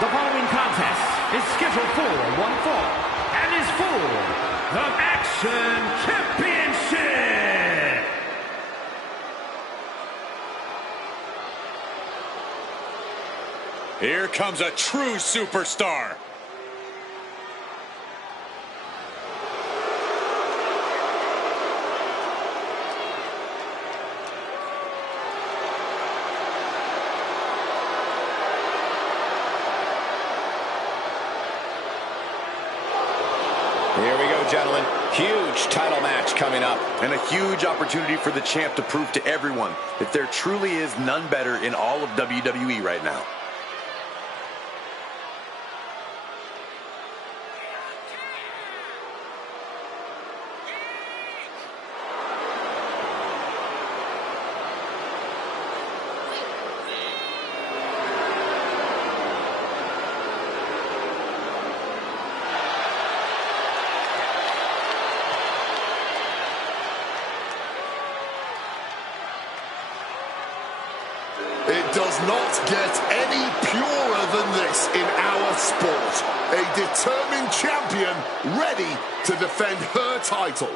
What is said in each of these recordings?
The following contest is scheduled for one fall and is for the Action Championship. Here comes a true superstar. Here we go, gentlemen. Huge title match coming up. And a huge opportunity for the champ to prove to everyone that there truly is none better in all of WWE right now. It does not get any purer than this in our sport. A determined champion ready to defend her title.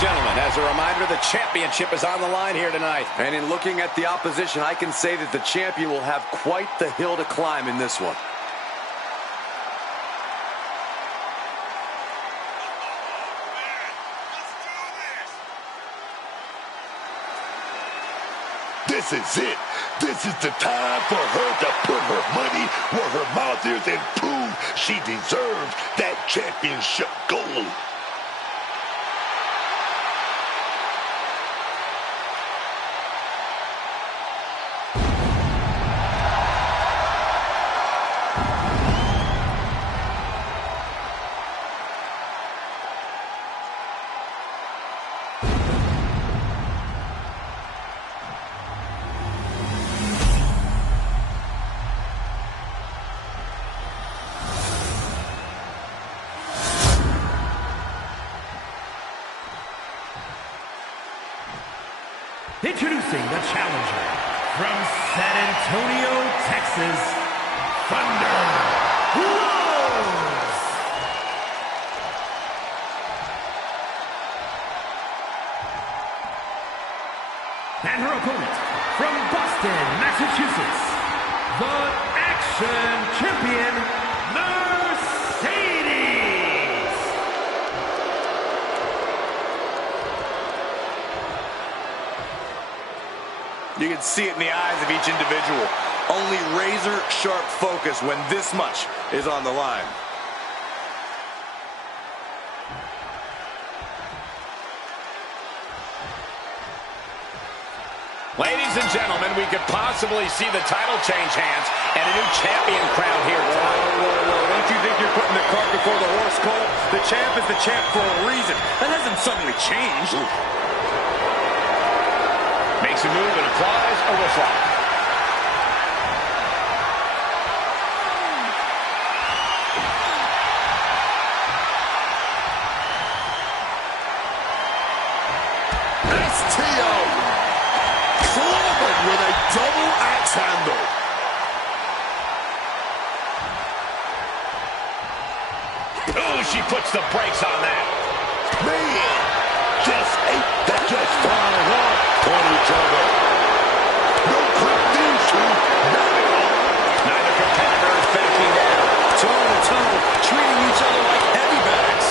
Gentlemen, as a reminder, the championship is on the line here tonight. And in looking at the opposition, I can say that the champion will have quite the hill to climb in this one. This is it. This is the time for her to put her money where her mouth is and prove she deserves that championship gold. Introducing the challenger from San Antonio, Texas, Thunder Rose. And her opponent from Boston, Massachusetts, the Action Champion, Mercedes. You can see it in the eyes of each individual. Only razor-sharp focus when this much is on the line. Ladies and gentlemen, we could possibly see the title change hands and a new champion crowned here tonight. Whoa. Don't you think you're putting the cart before the horse, Cole? The champ is the champ for a reason. That hasn't suddenly changed. Makes a move and applies a whistle. STO. Clobbered with a double axe handle. Oh, she puts the brakes on that. Man, just ain't that just flying hard on each other. No quick these two, not at all. Neither competitor is backing down. Toe to toe, treating each other like heavy bags.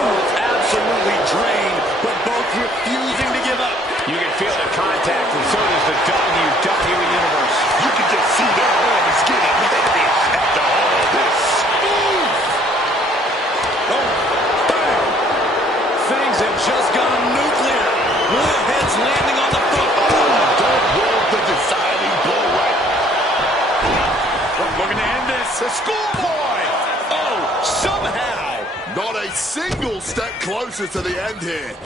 Both absolutely drained, but both refusing to give up. You can feel the contact, and so does the WWE Universe. You can just see their arms getting heavy after all this. Oh, bam! Things have just gone nuclear. More heads landing on the foot. That was the deciding blow right. Looking to end this. The schoolboy. Oh, somehow Not a single step closer to the end here.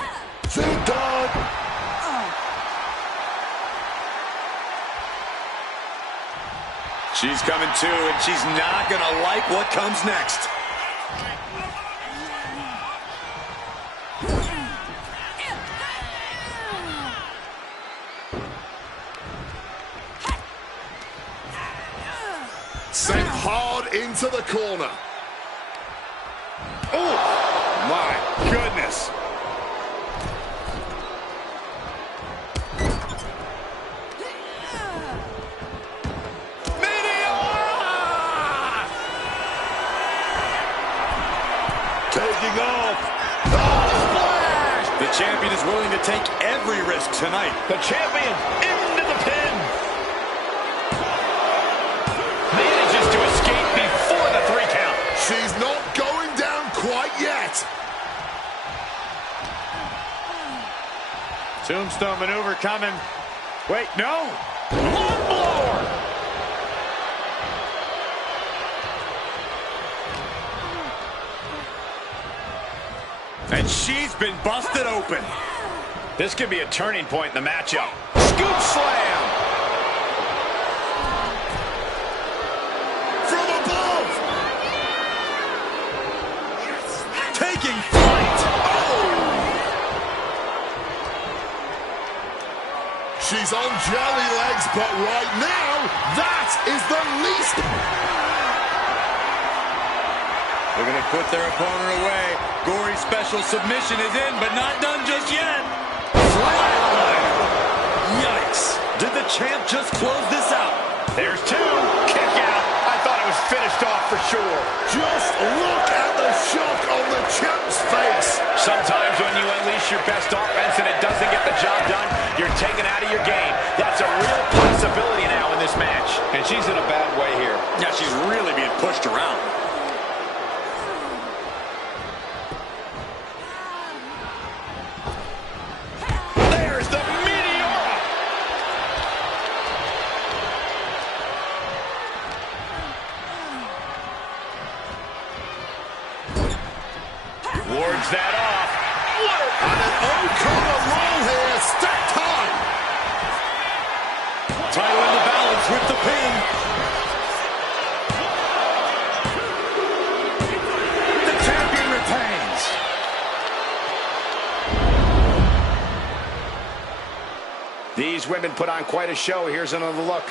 Too done. She's coming too, and she's not going to like what comes next. Sent hard into the corner. Oh, my goodness. Taking off. Splash! The champion is willing to take every risk tonight. The champion into the pin. Manages to escape before the 3 count. She's not going down quite yet. Tombstone maneuver coming. Wait, no. Lung blower. And she's been busted open. This could be a turning point in the matchup. Scoop slam. From above. Taking flight. Oh. She's on jelly legs, but right now, that is the least. They're going to put their opponent away. Gory special submission is in, but not done just yet. Flatline. Yikes. Did the champ just close this out? There's 2. Kick out. I thought it was finished off for sure. Just look at the shock on the champ's face. Sometimes when you unleash your best offense and it doesn't get the job done, you're taken out of your game. That's a real possibility now in this match. And she's in a bad way here. Yeah, she's really being pushed around. There's the Meteora. Wards that off. And an O'Connor roll here, stacked high. Title in the balance with the pin. The champion retains. These women put on quite a show. Here's another look.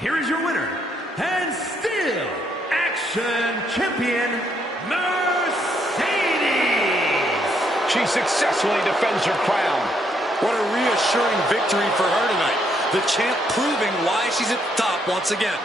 Here is your winner, and still Action Champion, Mercedes. She successfully defends her crown. What a reassuring victory for her tonight. The champ proving why she's at the top once again.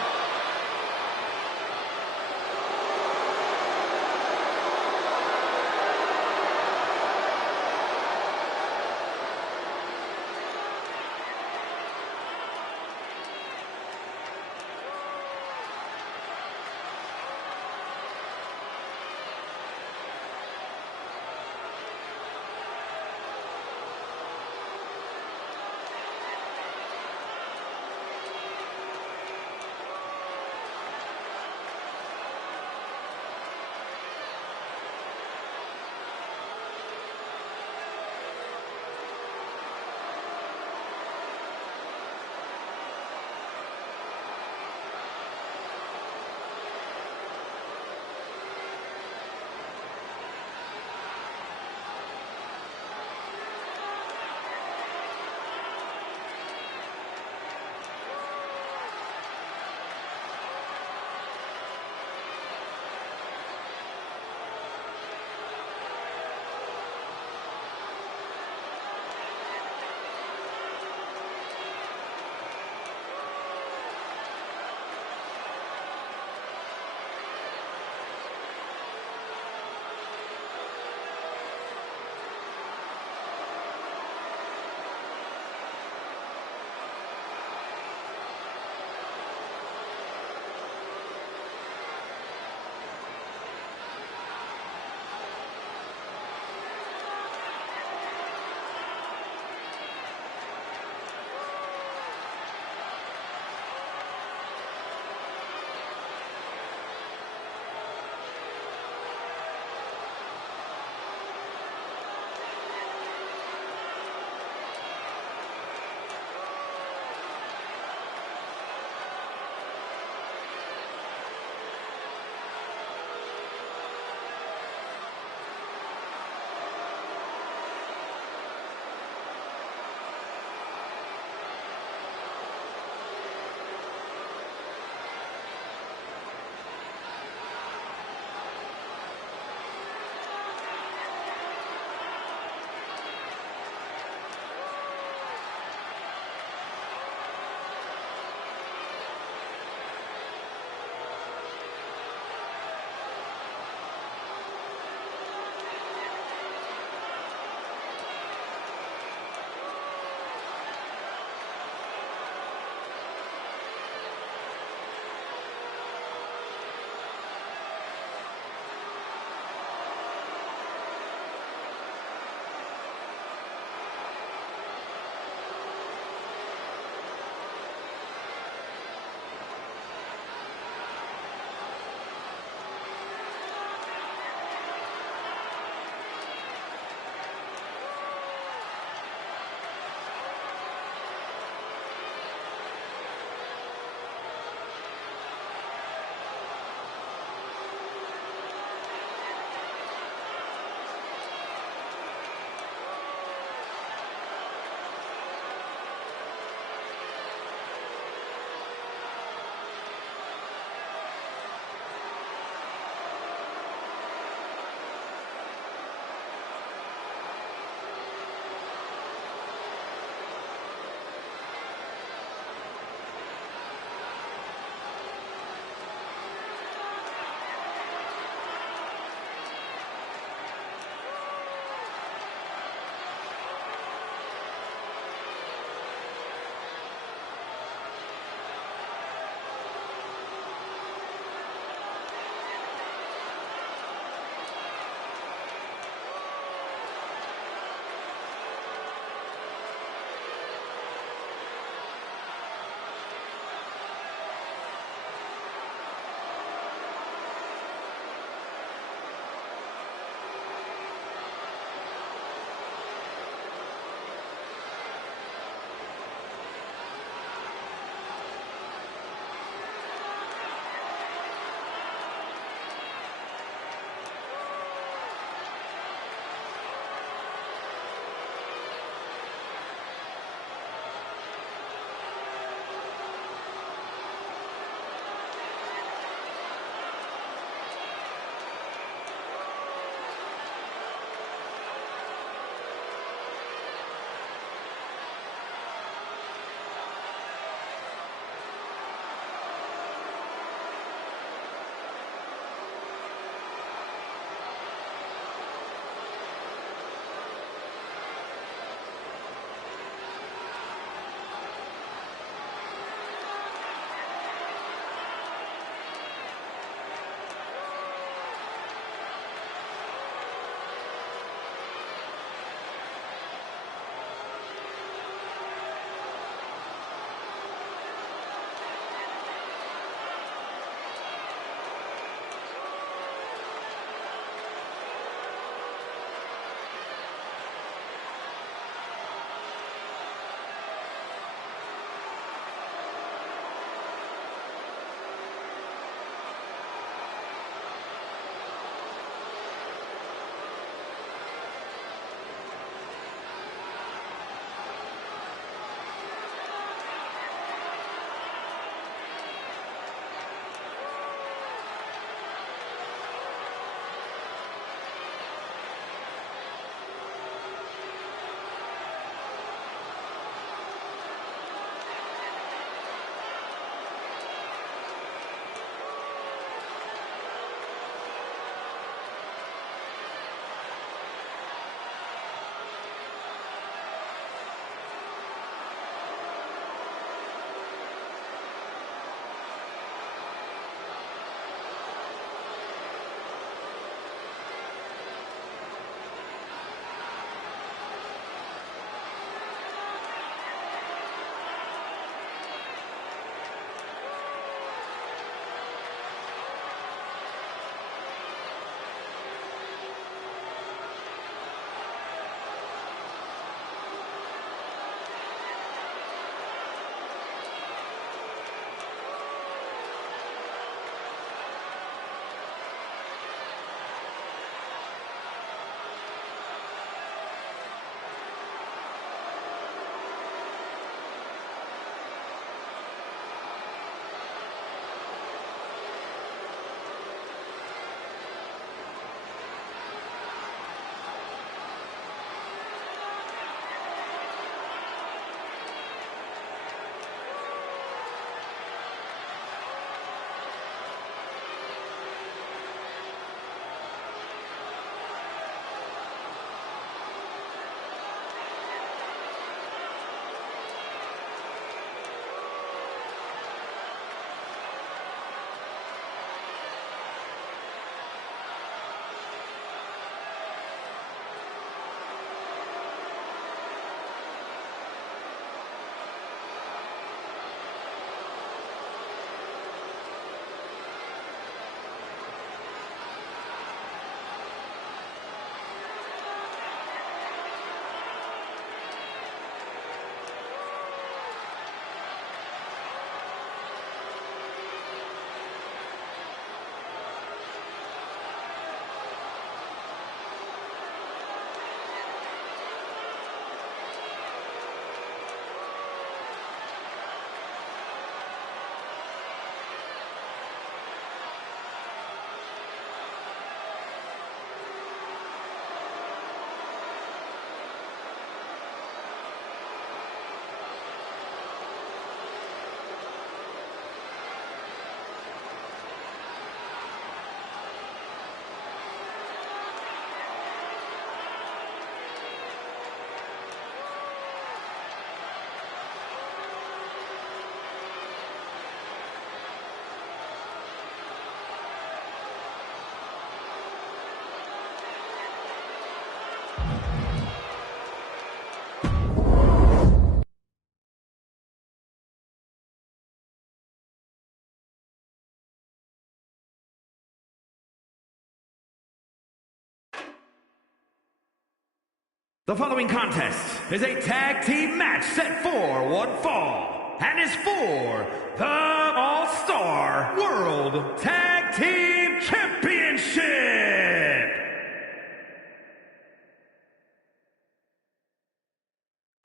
The following contest is a tag team match set for one fall and is for the All-Star World Tag Team Championship.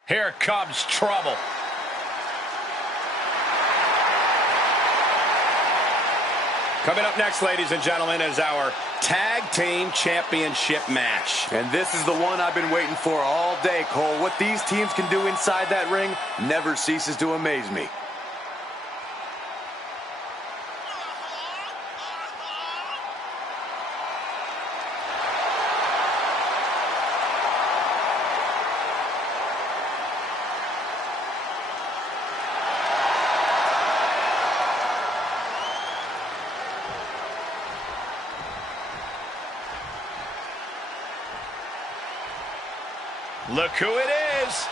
Here comes trouble. Coming up next, ladies and gentlemen, is our Tag Team Championship match. And this is the one I've been waiting for all day, Cole. What these teams can do inside that ring never ceases to amaze me. Look who it is.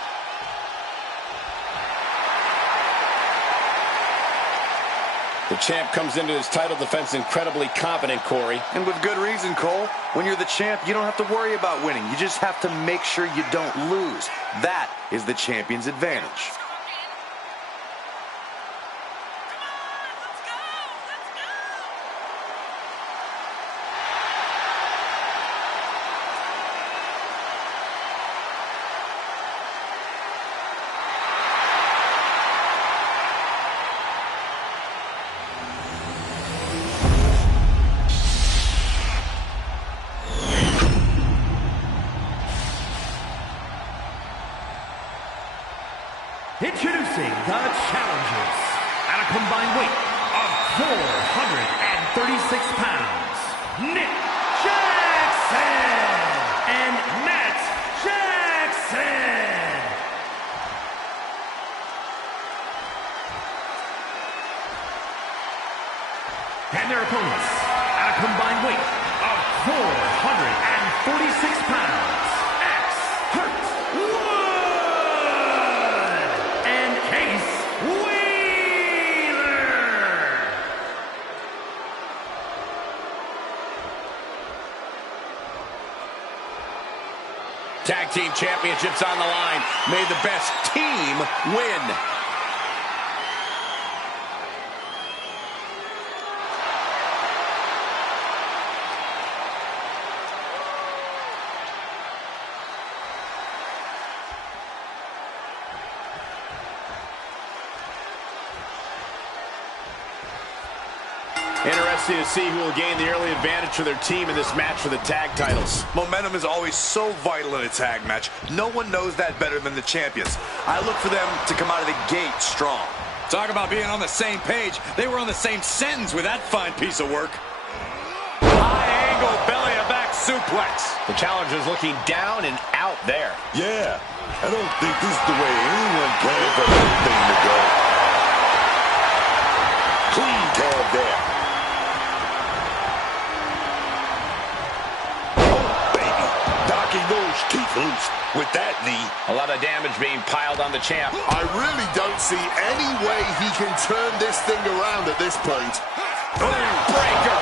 The champ comes into his title defense incredibly confident, Corey. And with good reason, Cole. When you're the champ, you don't have to worry about winning. You just have to make sure you don't lose. That is the champion's advantage. Introducing the challengers at a combined weight of 436 pounds, Nick Jackson and Matt Jackson. And their opponents at a combined weight of 446 pounds, Axe Hurt Tag Team Championships on the line. May the best team win. Interesting to see who will gain the early advantage for their team in this match for the tag titles. Momentum is always so vital in a tag match. No one knows that better than the champions. I look for them to come out of the gate strong. Talk about being on the same page. They were on the same sentence with that fine piece of work. High angle belly to back suplex. The challenger's looking down and out there. Yeah, I don't think this is the way anyone planned for that thing to go. Clean tag there. Those teeth loose with that knee. A lot of damage being piled on the champ. I really don't see any way he can turn this thing around at this point. Breaker.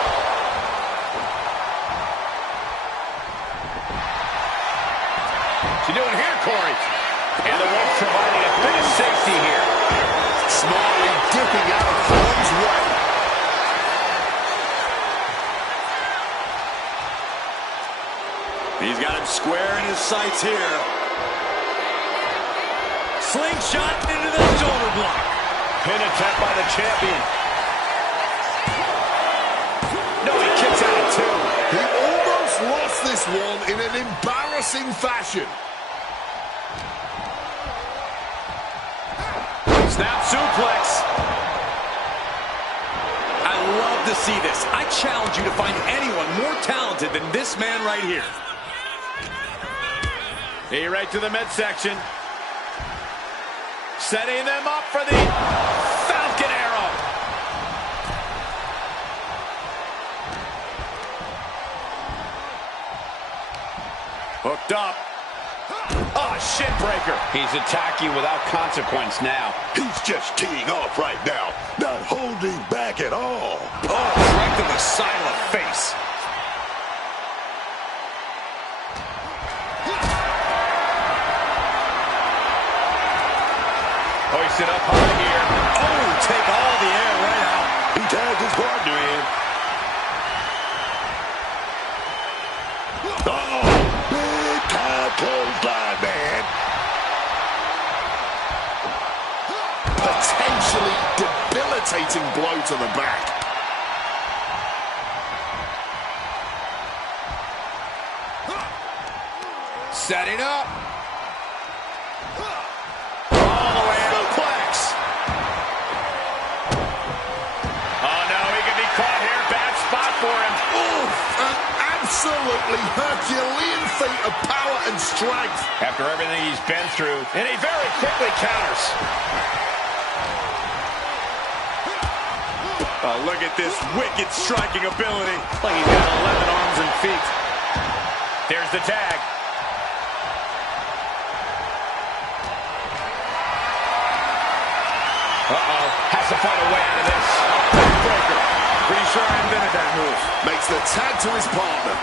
What's he doing here, Corey? And the rope providing a bit of safety here. Smartly dipping out of harm's way. He's got him square in his sights here. Slingshot into the shoulder block. Pin attempt by the champion. No, he kicks out at two. He almost lost this one in an embarrassing fashion. Snap suplex. I love to see this. I challenge you to find anyone more talented than this man right here. He right to the midsection. Setting them up for the Falcon Arrow. Hooked up. Oh, shin breaker. He's attacking without consequence now. He's just teeing off right now, not holding back at all. Oh, right to the side of the face. Mix it up high here. Oh, take all the air right out. He tagged his partner in. Oh, big time clothesline, man. Potentially debilitating blow to the back. Setting up. All the way out. Suplex. Oh, no, he could be caught here. Bad spot for him. Oof, an absolutely Herculean feat of power and strength. After everything he's been through, and he very quickly counters. Oh, look at this wicked striking ability. Like he's got 11 arms and feet. There's the tag. Uh-oh. Has to find a way out of this. Backbreaker. Pretty sure I invented that move. Makes the tag to his partner.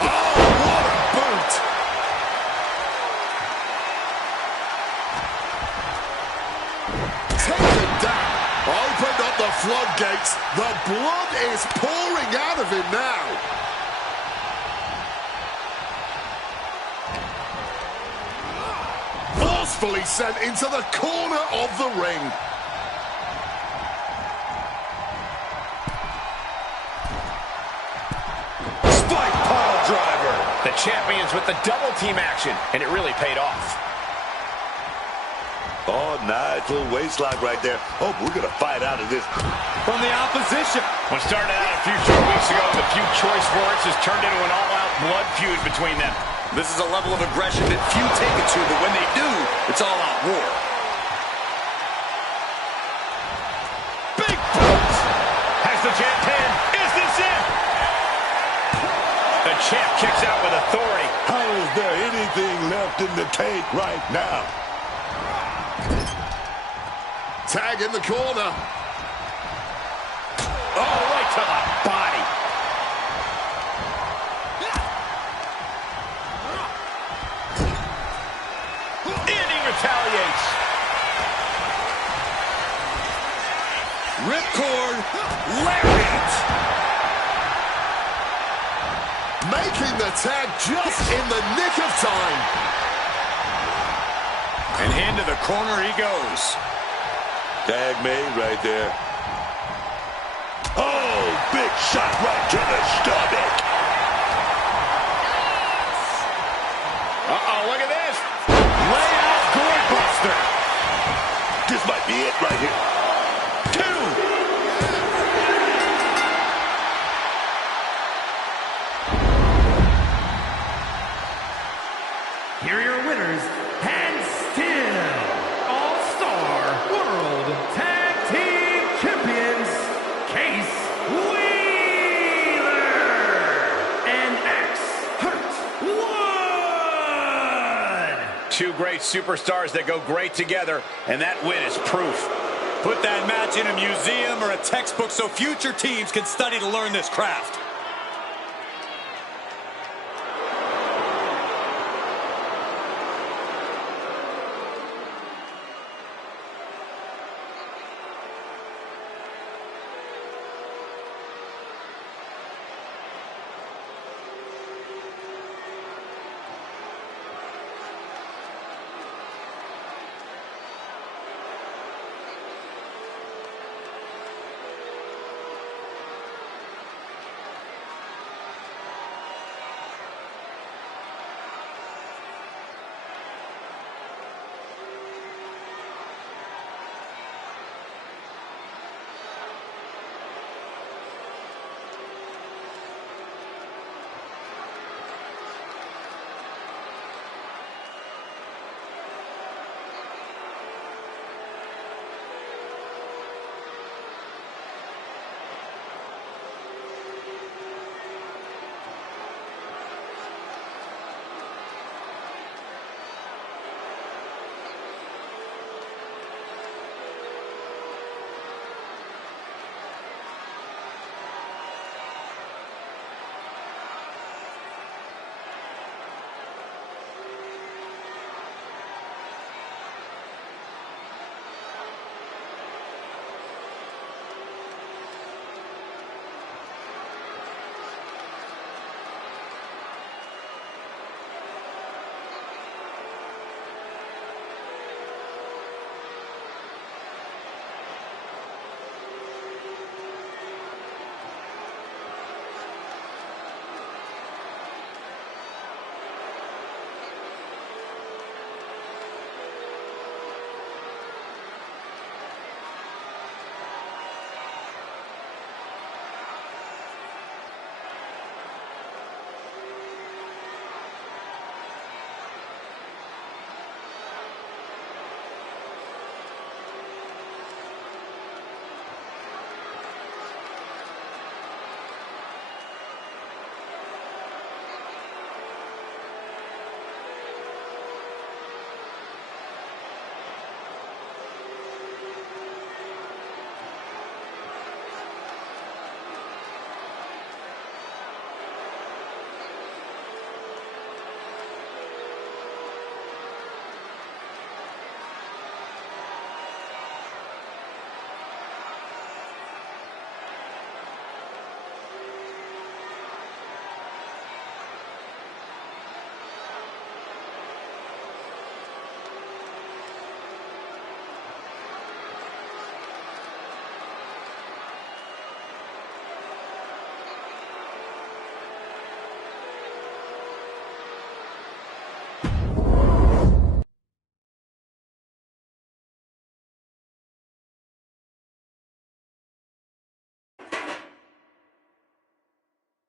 Oh, what a boot. Taken down. Opened up the floodgates. The blood is pouring out of him now. Forcefully sent into the corner of the ring. Spike pile driver. The champions with the double team action, and it really paid off. Oh, nice little waist lock right there. Oh, we're going to fight out of this. From the opposition. What started out a few short weeks ago with a few choice words has turned into an all-out blood feud between them. This is a level of aggression that few take it to, but when they do, it's all out war. Big boot! Has the champ pinned. Is this it? The champ kicks out with authority. How is there anything left in the tank right now? Tag in the corner. Oh, right to the body. And he retaliates. Ripcord. Lariat. Making the tag just in the nick of time. And into the corner he goes. Tag made right there. Oh, big shot right to the stomach. Uh-oh, look at this. Layout doorbuster. This might be it right here. Here are your winners, and still All-Star World Tag Team Champions, Case Wheeler and Hurt One. Two great superstars that go great together, and that win is proof. Put that match in a museum or a textbook so future teams can study to learn this craft.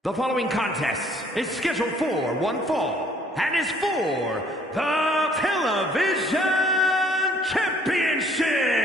The following contest is scheduled for one fall and is for the Television Championship.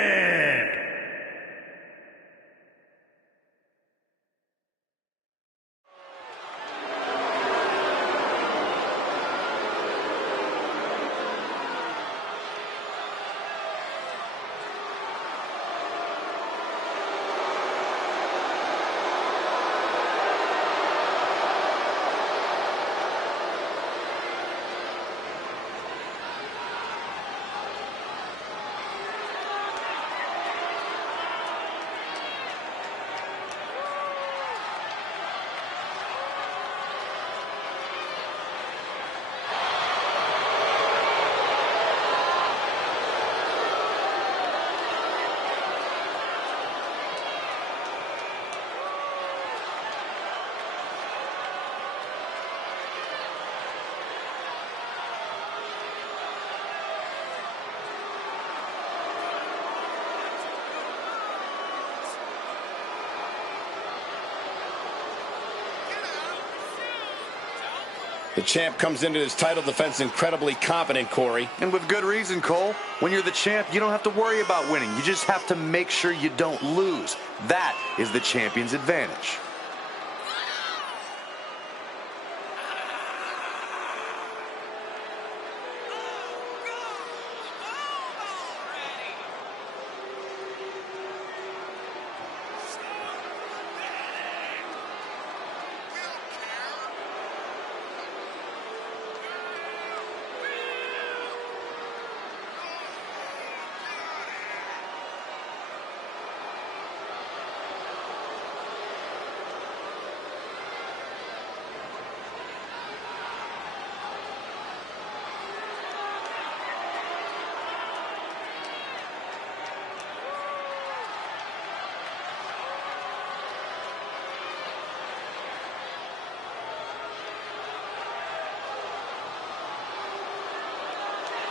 The champ comes into his title defense incredibly confident, Corey. And with good reason, Cole. When you're the champ, you don't have to worry about winning. You just have to make sure you don't lose. That is the champion's advantage.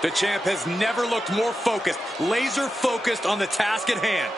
The champ has never looked more focused, laser focused on the task at hand.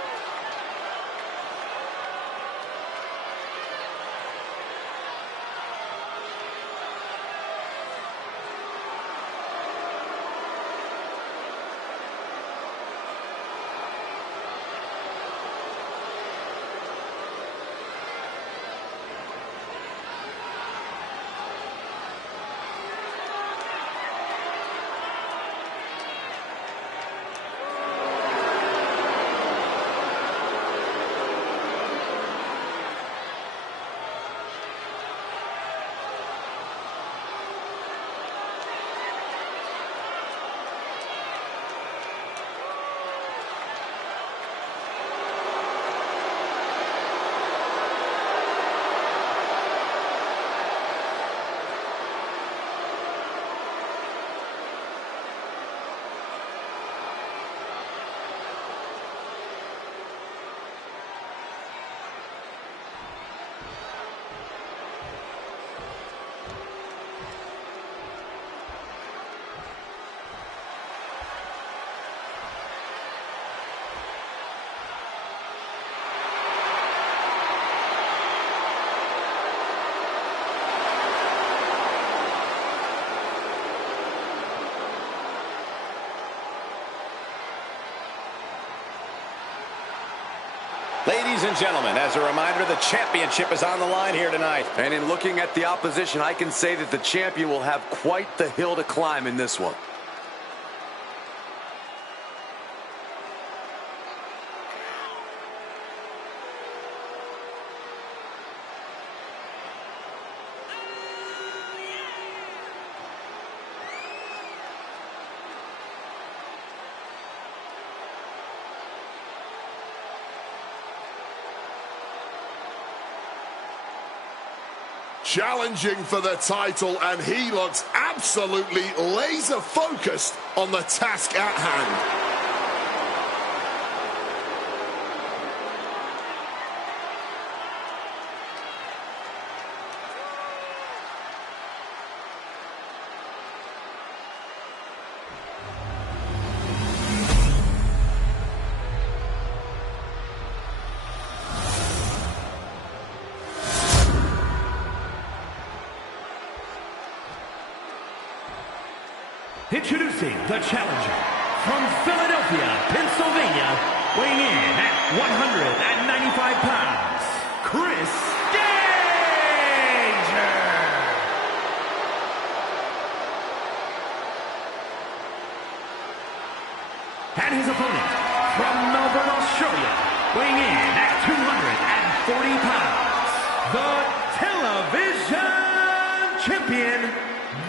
Ladies and gentlemen, as a reminder, the championship is on the line here tonight. And in looking at the opposition, I can say that the champion will have quite the hill to climb in this one. Challenging for the title, and he looks absolutely laser focused on the task at hand. Introducing the challenger from Philadelphia, Pennsylvania, weighing in at 195 pounds, Chris Danger. And his opponent from Melbourne, Australia, weighing in at 240 pounds, the television champion,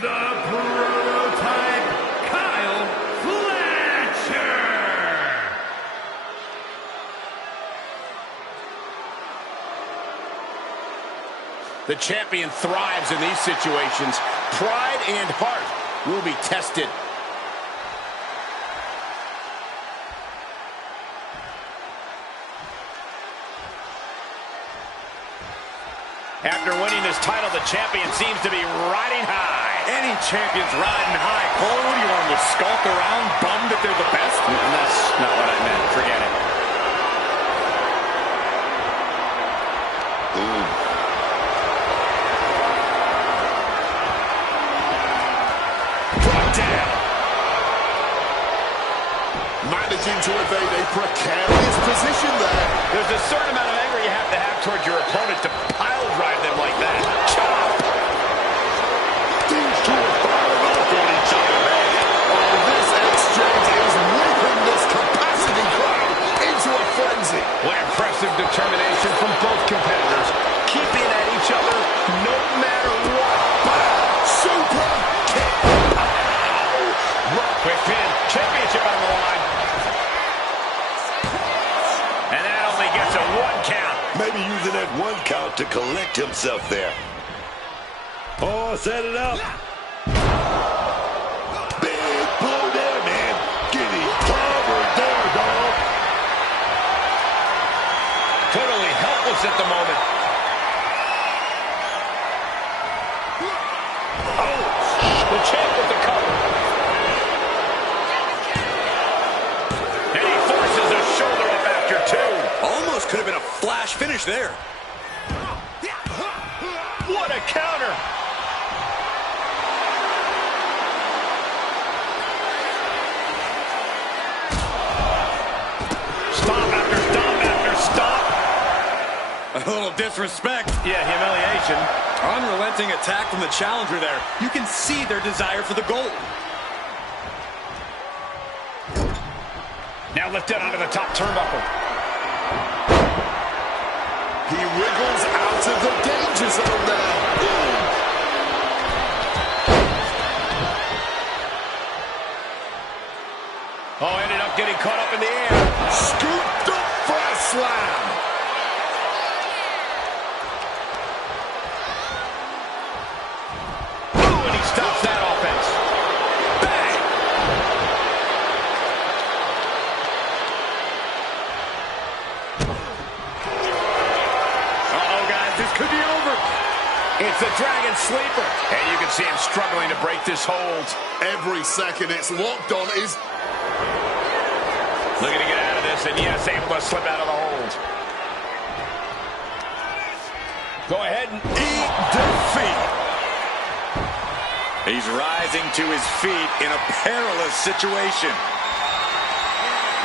the prototype, Kyle Fletcher. The champion thrives in these situations. Pride and heart will be tested. After winning this title, the champion seems to be riding high. Any champion's riding high. Cole, what do you want them to skulk around, bummed that they're the best? That's not what I meant. Forget it. Drop down. Managing to evade a precarious position there. There's a certain amount of anger you have to have towards your opponent to pile drive them like that. Chop! These two are firing off on each other, man. Oh, this exchange is whipping this capacity crowd into a frenzy. What impressive determination from both competitors, keeping at each other no matter what. Super kick. Quick pin, championship on the line. And that only gets a 1 count. Maybe using that 1 count to collect himself there. Oh, set it up. Big blow there, man. Getting covered there, dog. Totally helpless at the moment. Oh, the champ with the cover. And he forces a shoulder up after 2. Almost could have been a flash finish there. What a counter. Stomp after stomp after stomp. A little disrespect. Yeah, humiliation. Unrelenting attack from the challenger there. You can see their desire for the gold. Now lifted onto the top turnbuckle. He wriggles out of the danger zone there. Oh, ended up getting caught up in the air. Scooped up for a slam. Oh, and he stops that offense. Bang! Uh-oh, guys, this could be over. It's the Dragon Sleeper. And you can see him struggling to break this hold. Every second it's locked on is... Looking to get out of this, and yes, able to slip out of the hold. Go ahead and eat defeat. He's rising to his feet in a perilous situation.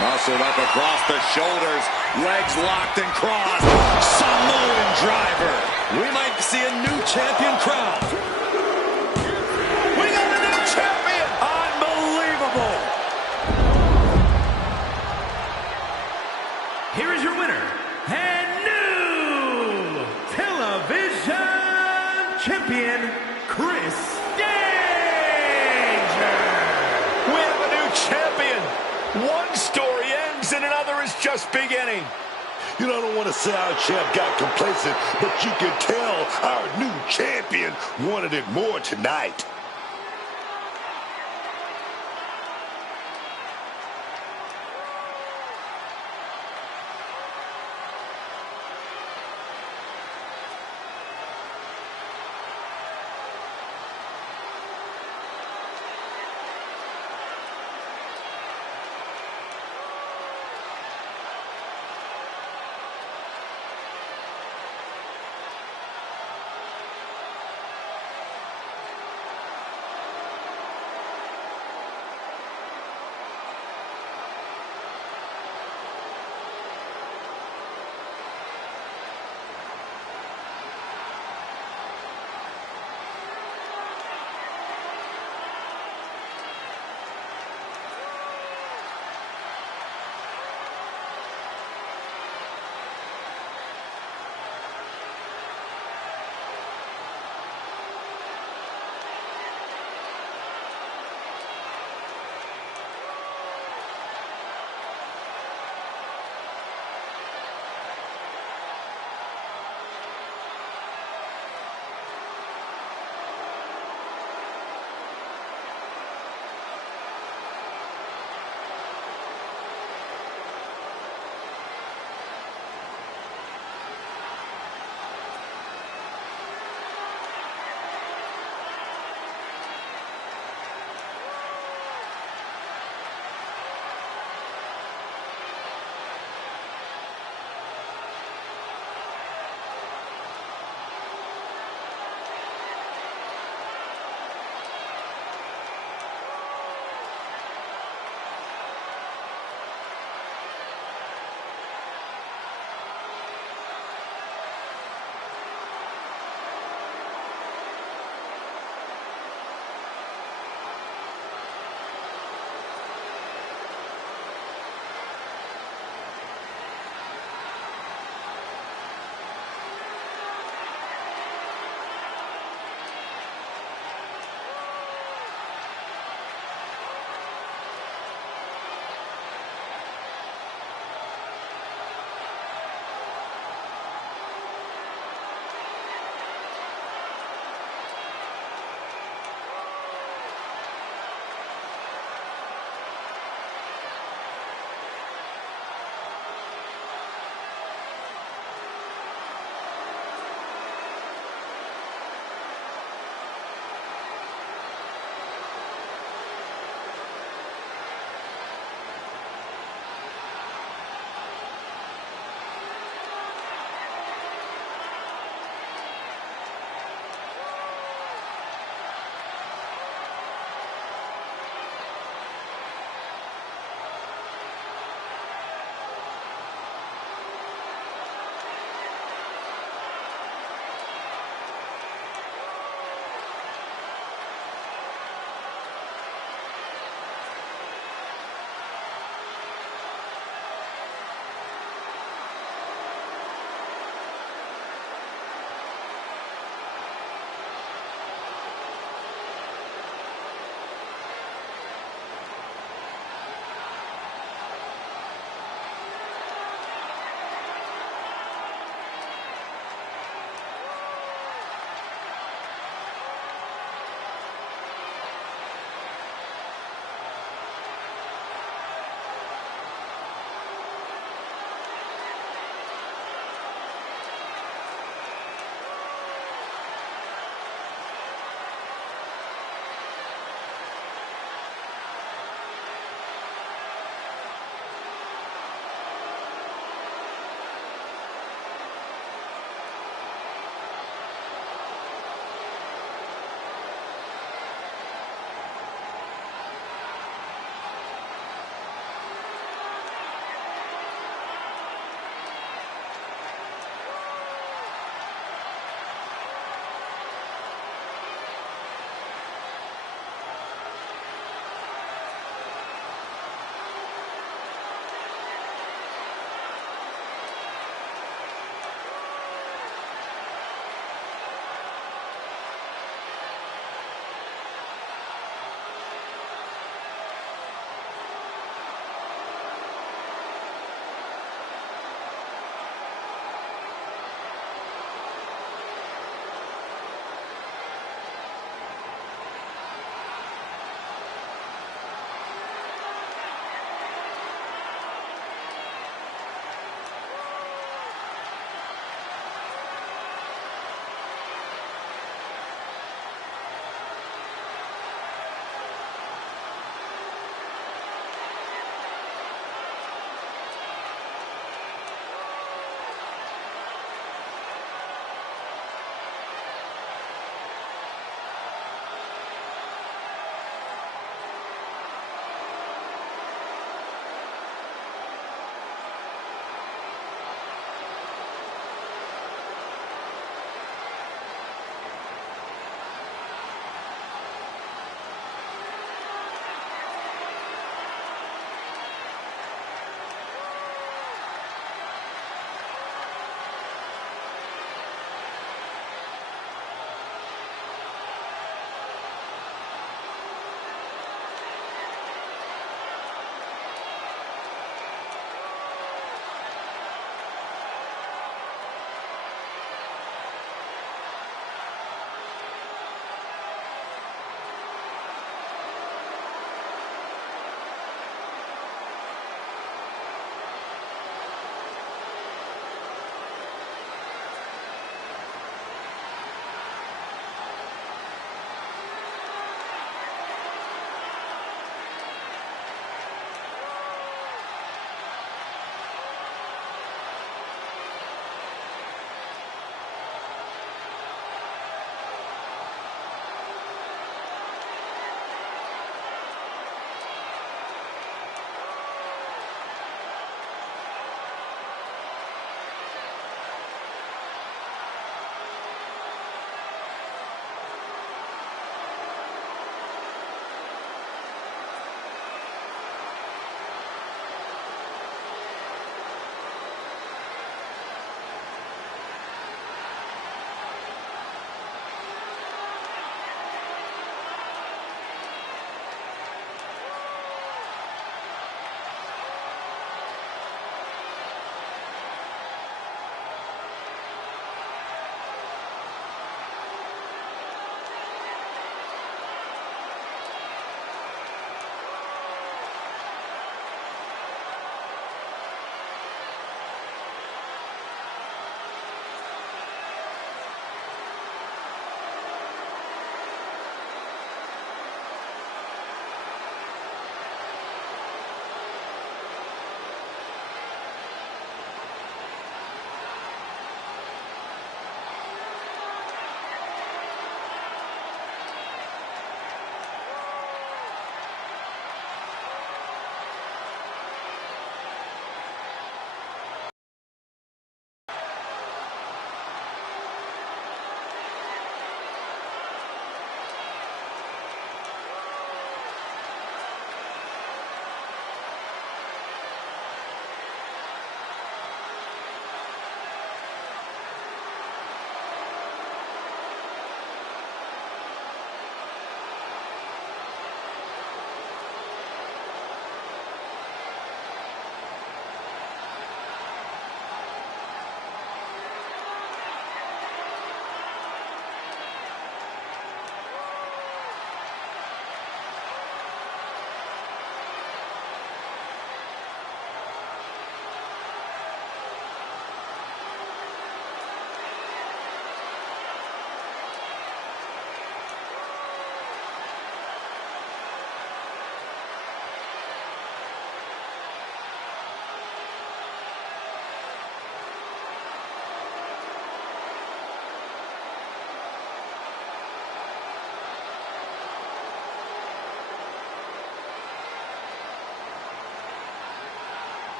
Muscled up across the shoulders, legs locked and crossed. Samoan driver. We might see a new champion crowned. We got a new champion! Unbelievable! Here is your winner and new television champion, Chris Danger. We have a new champion. One story ends and another is just beginning. You know, I don't want to say our champ got complacent, but you can tell our new champion wanted it more tonight.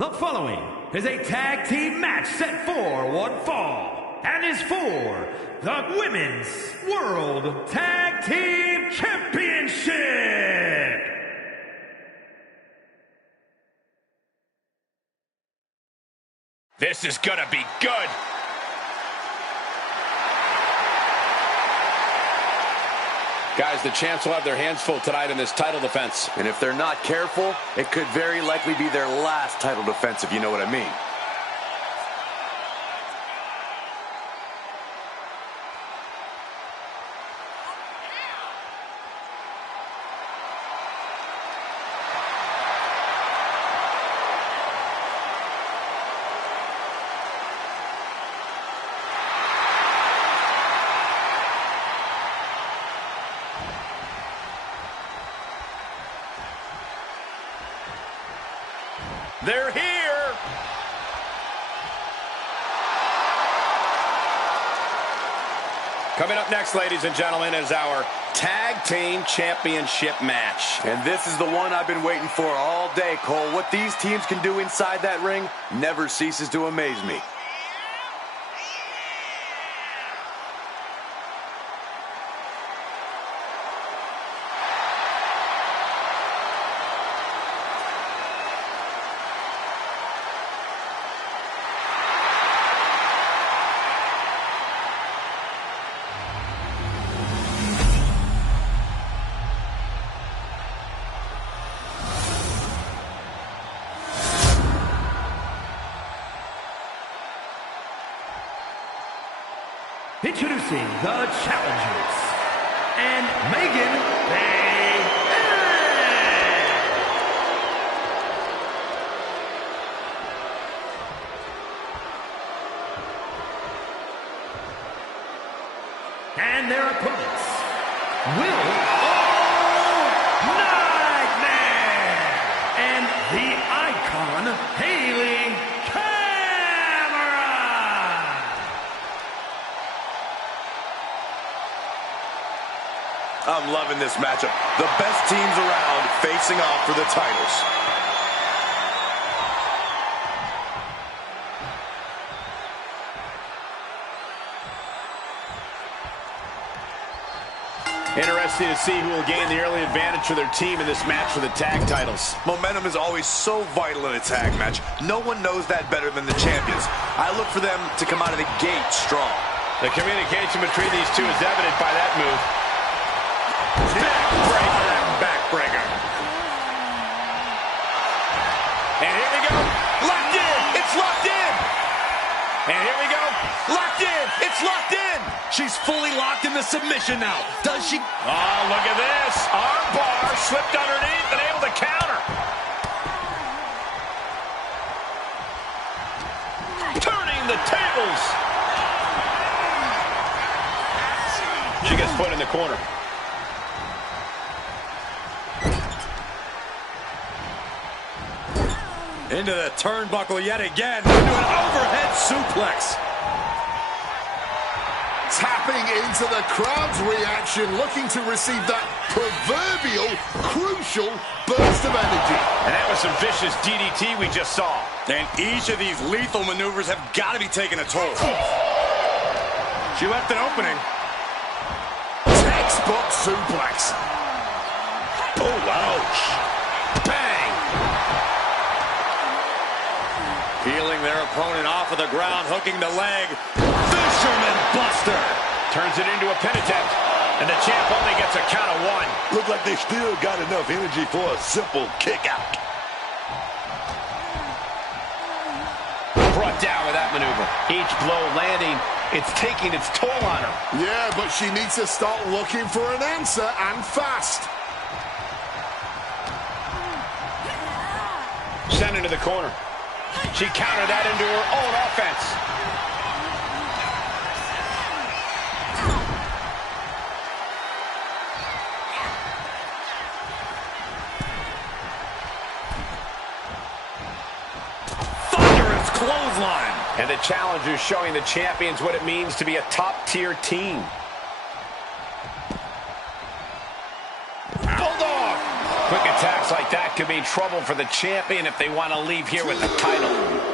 The following is a tag team match set for one fall and is for the Women's World Tag Team Championship. This is gonna be good. Guys, the champs will have their hands full tonight in this title defense. And if they're not careful, it could very likely be their last title defense, if you know what I mean. They're here! Coming up next, ladies and gentlemen, is our Tag Team Championship match. And this is the one I've been waiting for all day, Cole. What these teams can do inside that ring never ceases to amaze me. Introducing the challengers, and Megan and their opponents, Will Nightmare and the Icon Haley. I'm loving this matchup. The best teams around facing off for the titles. Interesting to see who will gain the early advantage for their team in this match for the tag titles. Momentum is always so vital in a tag match. No one knows that better than the champions. I look for them to come out of the gate strong. The communication between these two is evident by that move. Backbreaker. And here we go. Locked in. It's locked in. And here we go. Locked in. It's locked in. She's fully locked in the submission now. Does she? Oh, look at this. Arm bar slipped underneath and able to counter. Turning the tables. She gets put in the corner. Into the turnbuckle yet again. Into an overhead suplex. Tapping into the crowd's reaction, looking to receive that proverbial crucial burst of energy. And that was some vicious DDT we just saw. And each of these lethal maneuvers have got to be taking a toll. She left an opening. Textbook suplex. Oh, ouch. Bang! Peeling their opponent off of the ground, hooking the leg. Fisherman Buster. Turns it into a pin attempt. And the champ only gets a count of one. Look like they still got enough energy for a simple kick out. Brought down with that maneuver. Each blow landing, it's taking its toll on her. Yeah, but she needs to start looking for an answer, and fast. Sent into the corner. She countered that into her own offense. Thunderous clothesline. And the challengers showing the champions what it means to be a top-tier team. Bulldog! Quick attacks like that could mean trouble for the champion if they want to leave here with the title.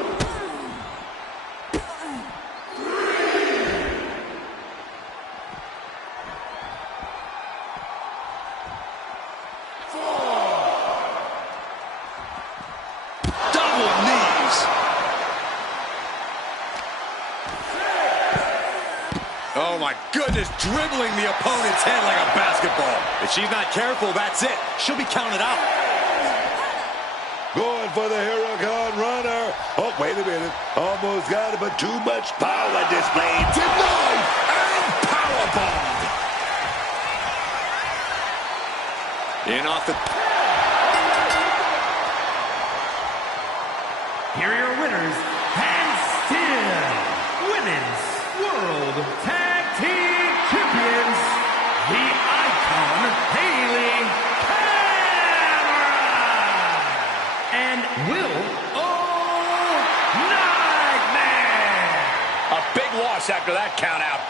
Oh my goodness, dribbling the opponent's head like a basketball. If she's not careful, that's it. She'll be counted out. Going for the Hurricane Runner. Oh, wait a minute. Almost got it, but too much power displayed. Denied and powerbombed. In off the... Here are your winners, and still Women's World Tag Team Champions, the Icon Hayley and Will Nightmare. A big loss after that count out.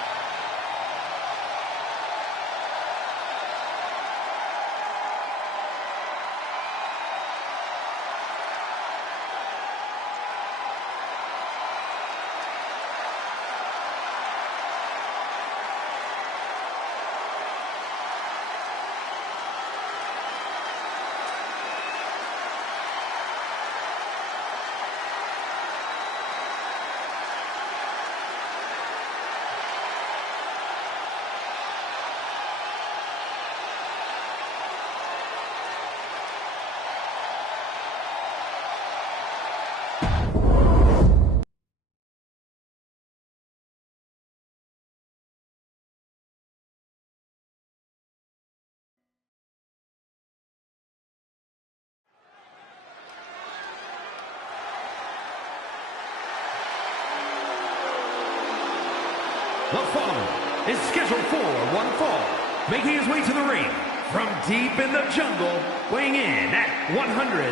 The following is scheduled for one fall, making his way to the ring from deep in the jungle, weighing in at 169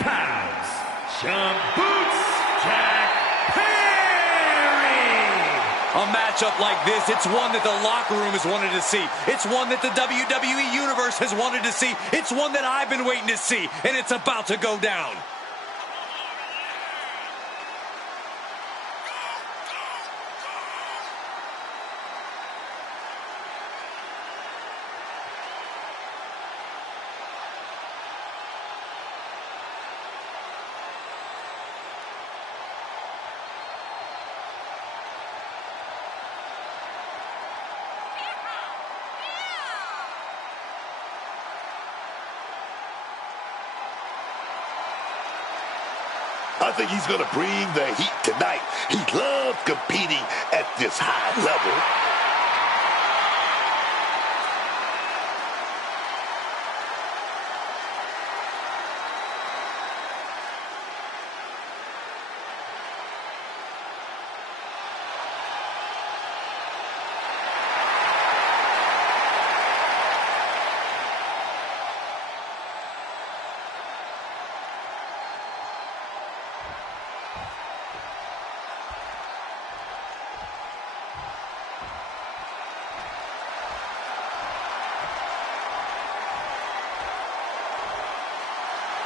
pounds, Jump Boots Jack Perry! A matchup like this, it's one that the locker room has wanted to see. It's one that the WWE Universe has wanted to see. It's one that I've been waiting to see, and it's about to go down. I think he's going to bring the heat tonight. He loves competing at this high level.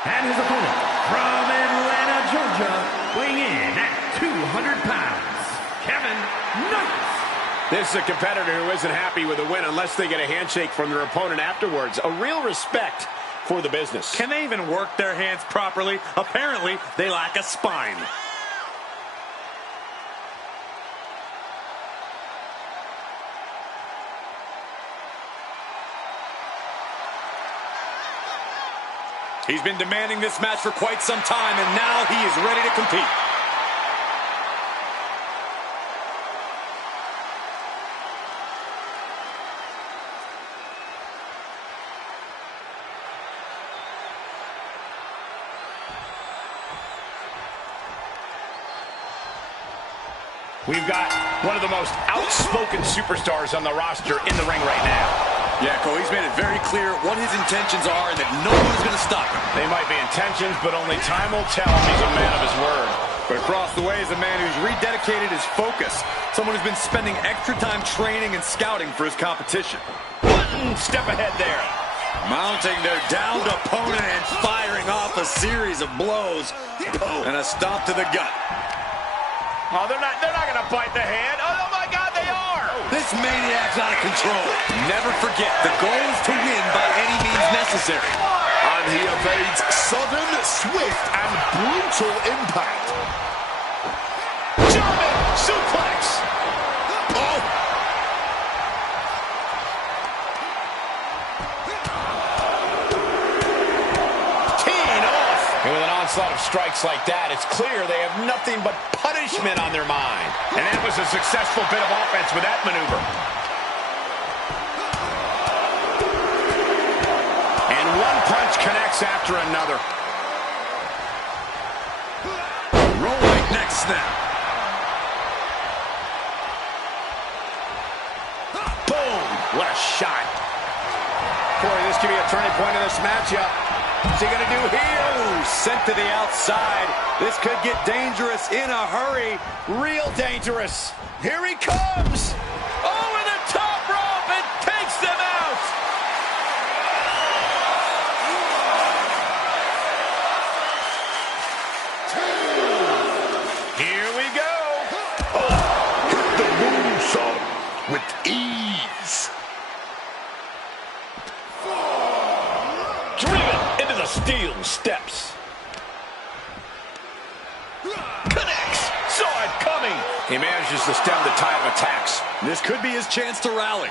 And his opponent from Atlanta, Georgia, weighing in at 200 pounds, Kevin Knight. This is a competitor who isn't happy with a win unless they get a handshake from their opponent afterwards. A real respect for the business. Can they even work their hands properly? Apparently, they lack a spine. He's been demanding this match for quite some time, and now he is ready to compete. We've got one of the most outspoken superstars on the roster in the ring right now. Yeah, Cole, he's made it very clear what his intentions are and that no one is going to stop him. They might be intentions, but only time will tell if he's a man of his word. But across the way is a man who's rededicated his focus. Someone who's been spending extra time training and scouting for his competition. One step ahead there. Mounting their downed opponent and firing off a series of blows. And a stomp to the gut. Oh, they're not going to bite the hand. Oh, my God, they are. This maniac's out of control. Never forget, the goal is to win by any means necessary. And he evades sudden, swift, and brutal impact. German suplex. Oh! Teeing off. And with an onslaught of strikes like that, it's clear they have nothing but punishment on their mind. And that was a successful bit of offense with that maneuver. And one punch connects after another. Rolling neck snap. Boom! What a shot. Corey, this could be a turning point in this matchup. What's he going to do here? Ooh, sent to the outside. This could get dangerous in a hurry. Real dangerous. Here he comes. Over the top rope and takes them out. Here we go. Hit the moonsault with ease. Driven into the steel steps. Connects. Saw it coming. He manages to stem the tide of attacks. This could be his chance to rally.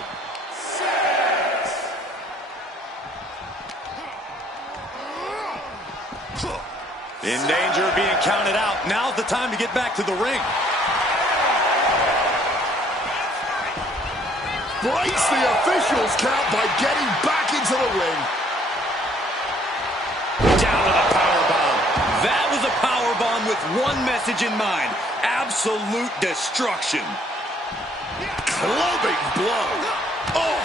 In danger of being counted out. Now's the time to get back to the ring. Breaks the officials' count by getting back into the ring. Down with a powerbomb. That was a powerbomb with one message in mind. Absolute destruction. Clubbing blow. Oh,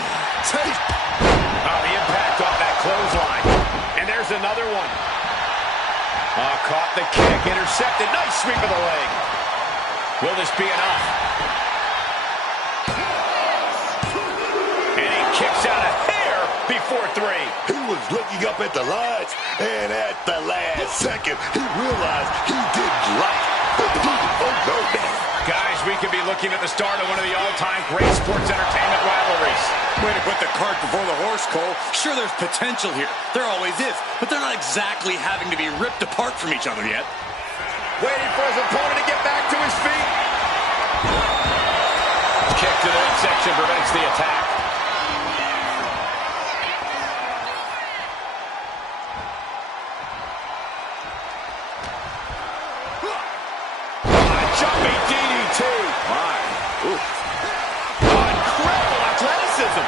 take. Oh, the impact off that clothesline. And there's another one. Oh, caught the kick, intercepted. Nice sweep of the leg. Will this be enough? And he kicks out a hair before 3. He was looking up at the lights, and at the last second, he realized he didn't like the beautiful man. Guys, we could be looking at the start of one of the all-time great sports entertainment rivalries. Way to put the cart before the horse, Cole. Sure, there's potential here. There always is. But they're not exactly having to be ripped apart from each other yet. Waiting for his opponent to get back to his feet. Kick to the midsection prevents the attack. Jumping DDT. My. Ooh. Incredible athleticism.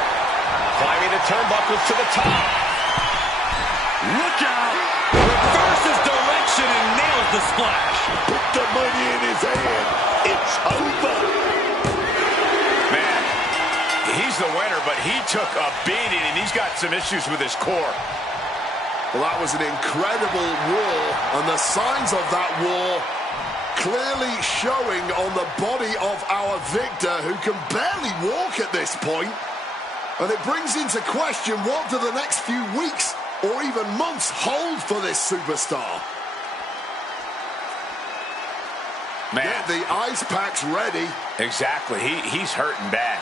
Climbing the turnbuckles to the top. Look out! Reverses direction and nails the splash. Put the money in his hand. It's over. Man, he's the winner, but he took a beating, and he's got some issues with his core. Well, that was an incredible war, and the signs of that war clearly showing on the body of our victor, who can barely walk at this point. And it brings into question, what do the next few weeks or even months hold for this superstar? Man. Get the ice packs ready. Exactly. He's hurting bad.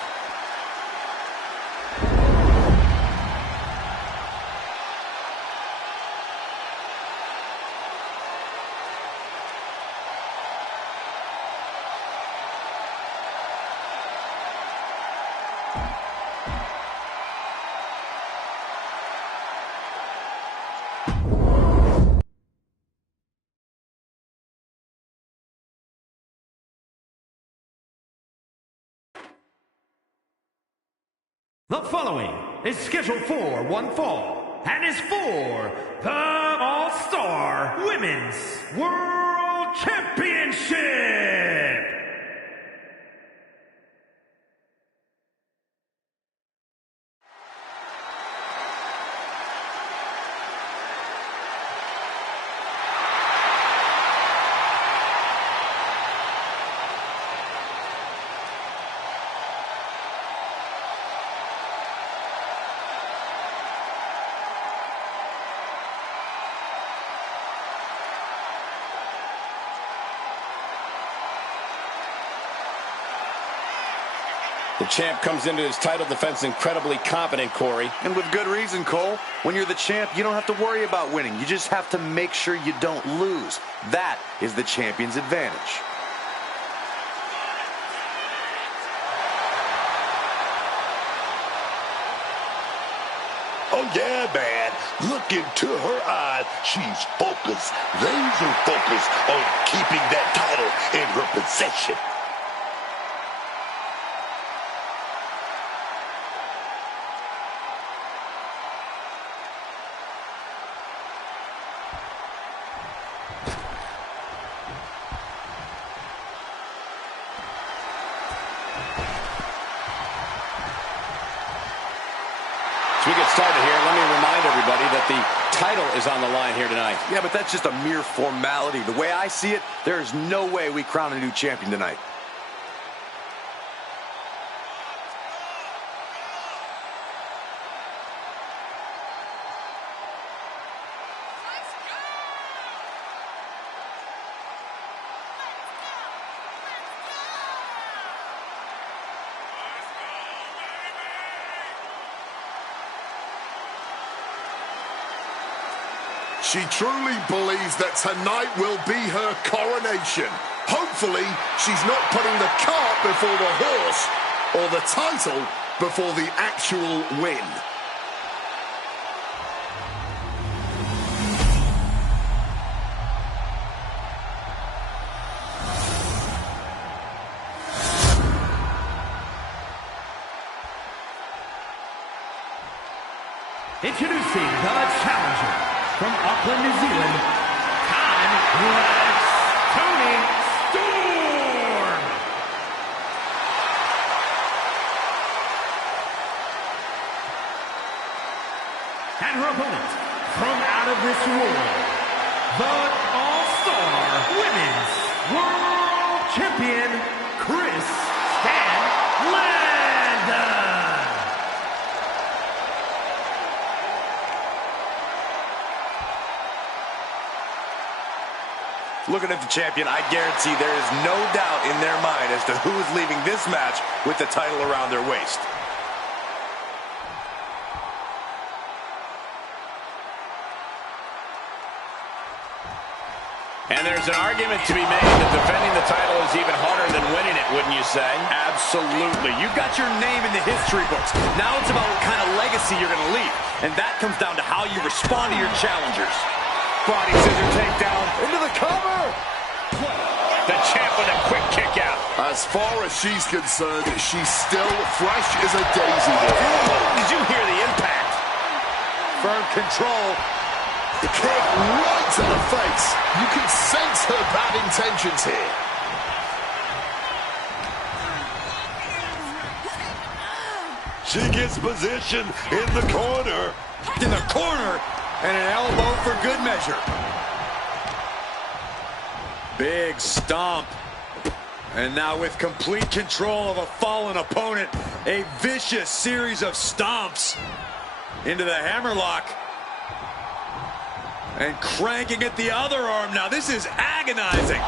The following is scheduled for one fall and is for the All-Star Women's World Championship. The champ comes into his title defense incredibly confident, Corey. And with good reason, Cole. When you're the champ, you don't have to worry about winning. You just have to make sure you don't lose. That is the champion's advantage. Oh, yeah, man. Look into her eyes. She's focused, laser focused on keeping that title in her possession. As we get started here, let me remind everybody that the title is on the line here tonight. Yeah, but that's just a mere formality. The way I see it, there is no way we crown a new champion tonight. She truly believes that tonight will be her coronation. Hopefully, she's not putting the cart before the horse or the title before the actual win. Introducing the challenger from Auckland, New Zealand, Time Rex Tony Storm. And her opponent from out of this world, the All-Star Women's World Champion, Chris Stanley. Looking at the champion, I guarantee there is no doubt in their mind as to who is leaving this match with the title around their waist. And there's an argument to be made that defending the title is even harder than winning it, wouldn't you say? Absolutely. You've got your name in the history books. Now it's about what kind of legacy you're going to leave. And that comes down to how you respond to your challengers. Body scissor takedown into the cover. The champ with a quick kick out. As far as she's concerned, she's still fresh as a daisy. Did you hear the impact? Firm control. The kick right to the face. You can sense her bad intentions here. She gets position in the corner. In the corner. And an elbow for good measure. Big stomp. And now with complete control of a fallen opponent, a vicious series of stomps into the hammerlock. And cranking at the other arm now. This is agonizing.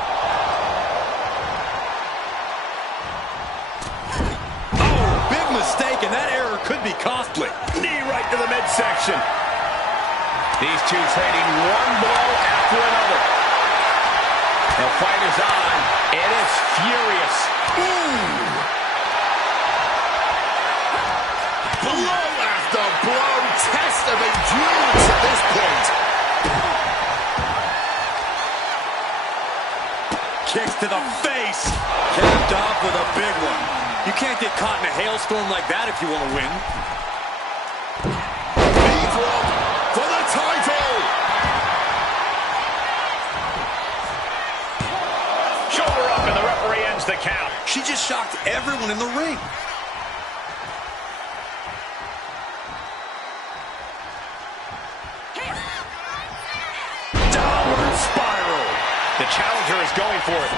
Oh, big mistake, and that error could be costly. Knee right to the midsection. These two trading one blow after another. The fight is on. It is furious. Ooh. Blow after blow. Test of endurance at this point. Kicks to the face. Capped off with a big one. You can't get caught in a hailstorm like that if you want to win. Knee drop for the title. Shoulder up and the referee ends the count. She just shocked everyone in the ring. Downward spiral. The challenger is going for it.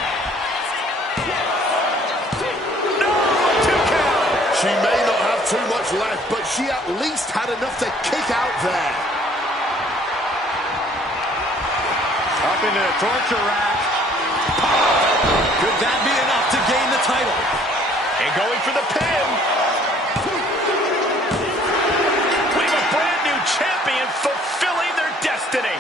No, 2 count. She may not have too much left, but she at least had enough to kick out there. Up into the torture rack. Could that be enough to gain the title? And going for the pin. We have a brand new champion fulfilling their destiny.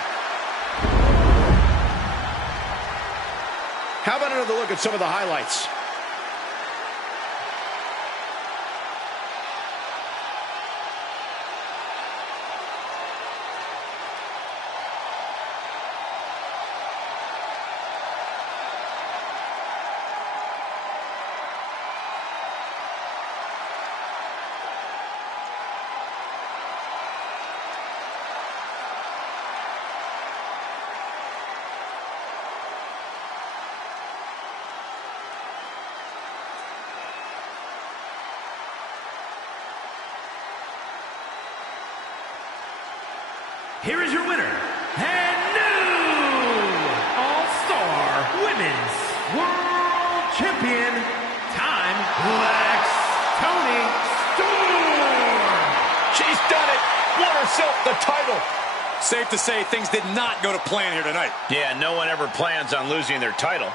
How about another look at some of the highlights? Here is your winner, and new All-Star Women's World Champion, Time Lex Toni Storm. She's done it. Won herself the title. Safe to say things did not go to plan here tonight. Yeah, no one ever plans on losing their title.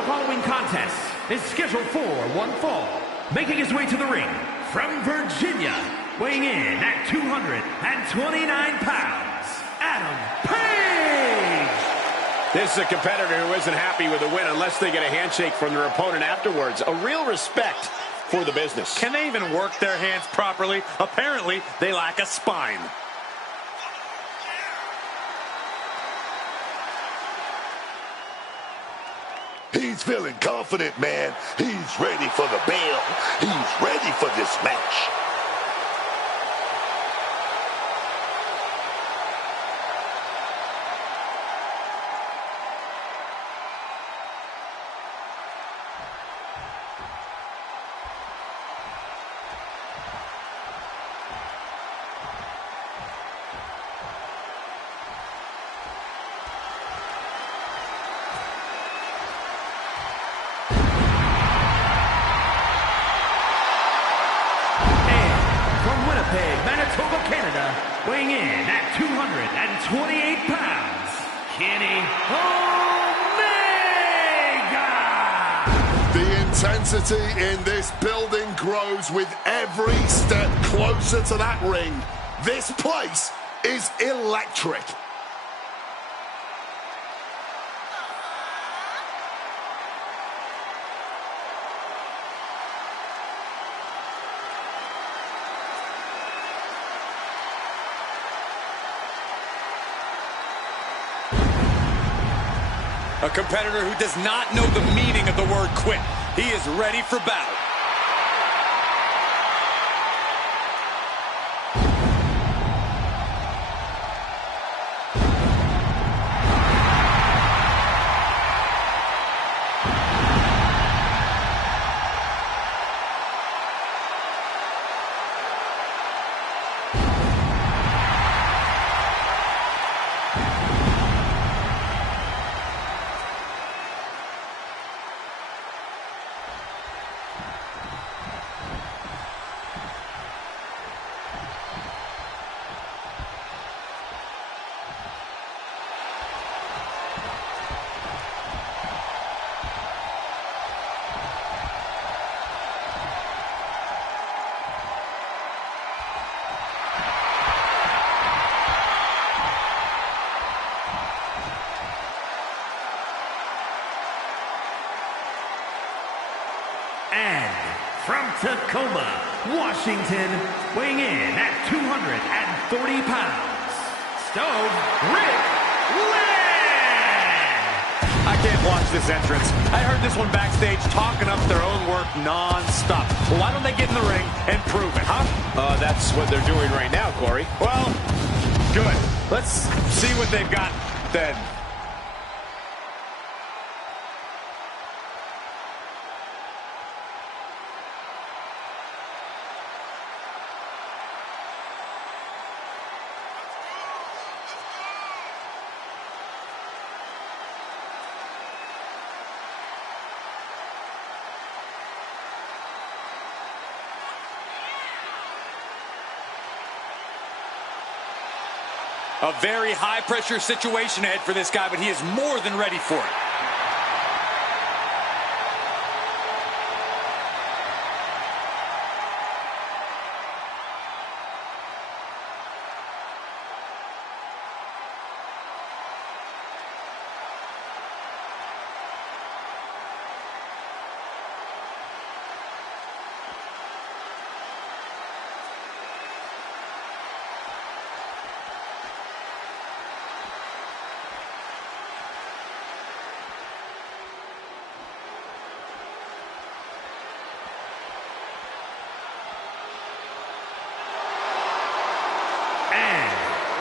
The following contest is scheduled for one fall. Making his way to the ring from Virginia, weighing in at 229 pounds, Adam Page! This is a competitor who isn't happy with a win unless they get a handshake from their opponent afterwards. A real respect for the business. Can they even work their hands properly? Apparently, they lack a spine. He's feeling confident, man. He's ready for the bell. He's ready for this match. Manitoba, Canada, weighing in at 228 pounds, Kenny Omega! The intensity in this building grows with every step closer to that ring. This place is electric. A competitor who does not know the meaning of the word quit. He is ready for battle. And from Tacoma, Washington, weighing in at 230 pounds, Stove Rick Land! I can't watch this entrance. I heard this one backstage talking up their own work non-stop. Well, why don't they get in the ring and prove it, huh? That's what they're doing right now, Corey. Well, good. Let's see what they've got then. A very high-pressure situation ahead for this guy, but he is more than ready for it.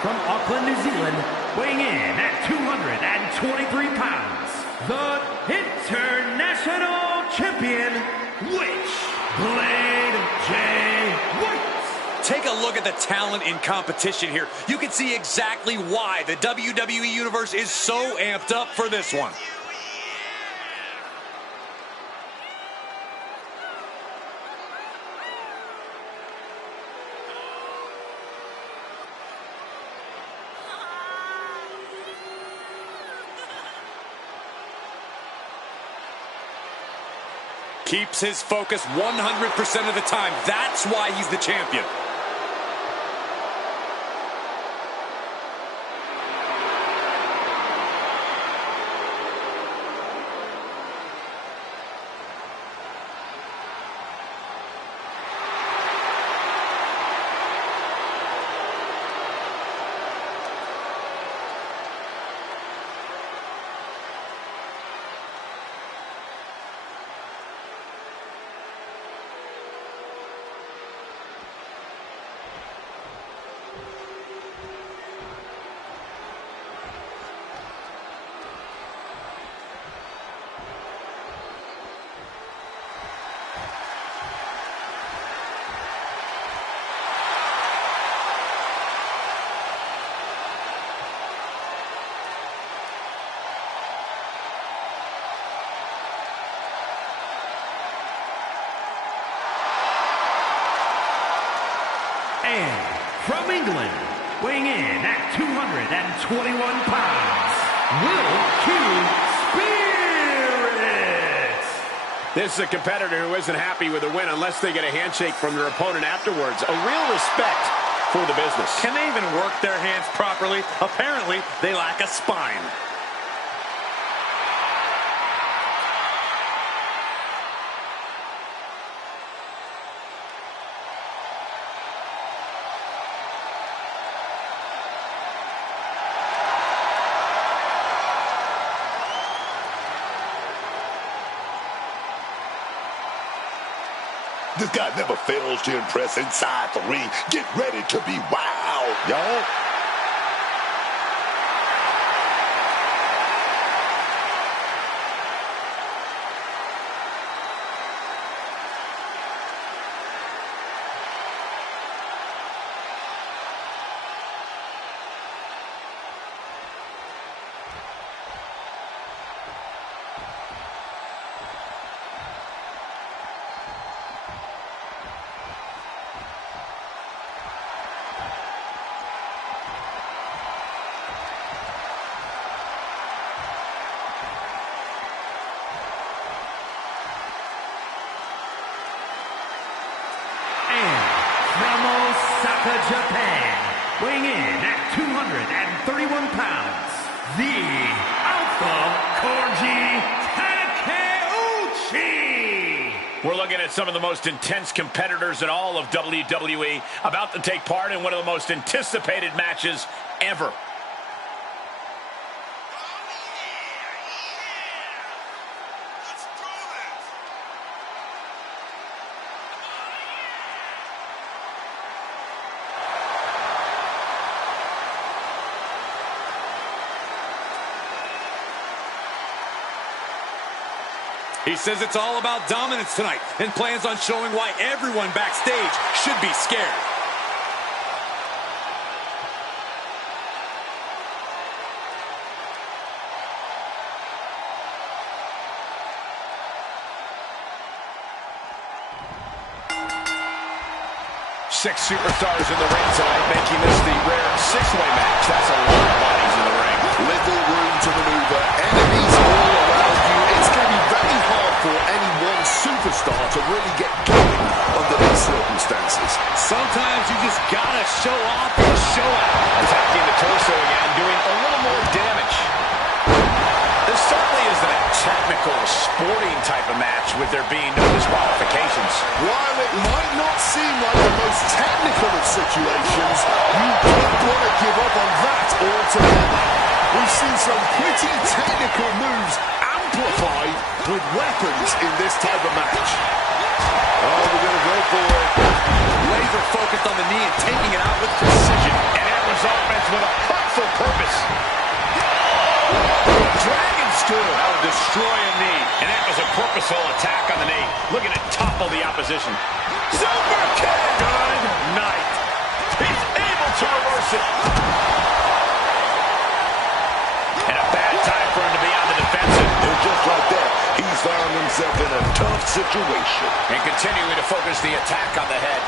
From Auckland, New Zealand, weighing in at 223 pounds, the International Champion, Witchblade Jay White. Take a look at the talent in competition here. You can see exactly why the WWE Universe is so amped up for this one. Keeps his focus 100% of the time. That's why he's the champion. And from England, weighing in at 221 pounds, Will Q Spirit. This is a competitor who isn't happy with a win unless they get a handshake from their opponent afterwards. A real respect for the business. Can they even work their hands properly? Apparently, they lack a spine. This guy never fails to impress inside the ring. Get ready to be wild, y'all. Japan, weighing in at 231 pounds, the Alpha Corgi Takeuchi. We're looking at some of the most intense competitors in all of WWE about to take part in one of the most anticipated matches ever. He says it's all about dominance tonight and plans on showing why everyone backstage should be scared. Six superstars in the ring tonight, making this the rare six-way match. That's a lot of bodies in the ring. Little room to maneuver. Enemies all around you. It's going to be very hard for any one superstar to really get going under these circumstances. Sometimes you just gotta show off and show out. Attacking the torso again, doing a little more damage. This certainly isn't a technical, sporting type of match with there being no disqualifications. While it might not seem like the most technical of situations, you don't want to give up on that altogether. We've seen some pretty technical moves amplified with weapons in this type of match. Oh, we're going to go for it. Laser focused on the knee and taking it out with precision. And that was offense with a hurtful purpose. Dragon Screw. That would destroy a knee. And that was a purposeful attack on the knee. Looking to topple the opposition. Super kick. Good night. He's able to reverse it. And a bad time for him to be on the defensive. And just like that, he's found himself in a tough situation. And continuing to focus the attack on the head.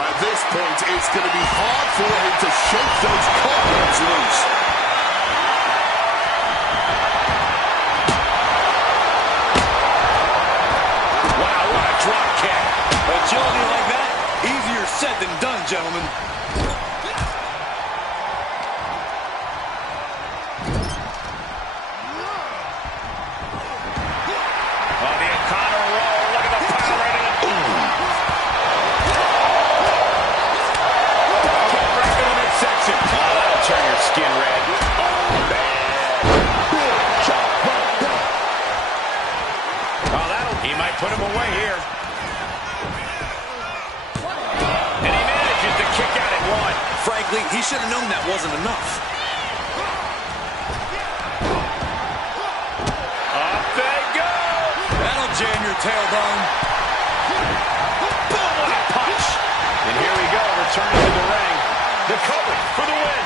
At this point, it's going to be hard for him to shake those cobwebs loose. Wow, facility like that, easier said than done, gentlemen. Put him away here. And he manages to kick out at one. Frankly, he should have known that wasn't enough. Up they go. That'll jam your tailbone. Boom, what a punch. And here we go, returning to the ring. The cover for the win.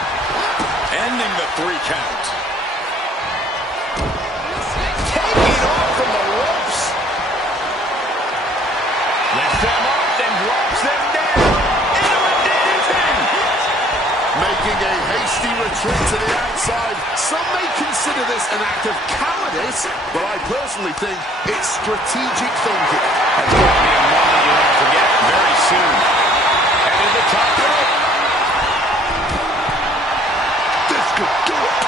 Ending the 3 count. Taking off from the ropes. Lifts them up, then drops them down into a DDT. Making a hasty retreat to the outside. Some may consider this an act of cowardice, but I personally think it's strategic thinking. That's going to be a moment you won't forget very soon. And to the top rope. This could do it.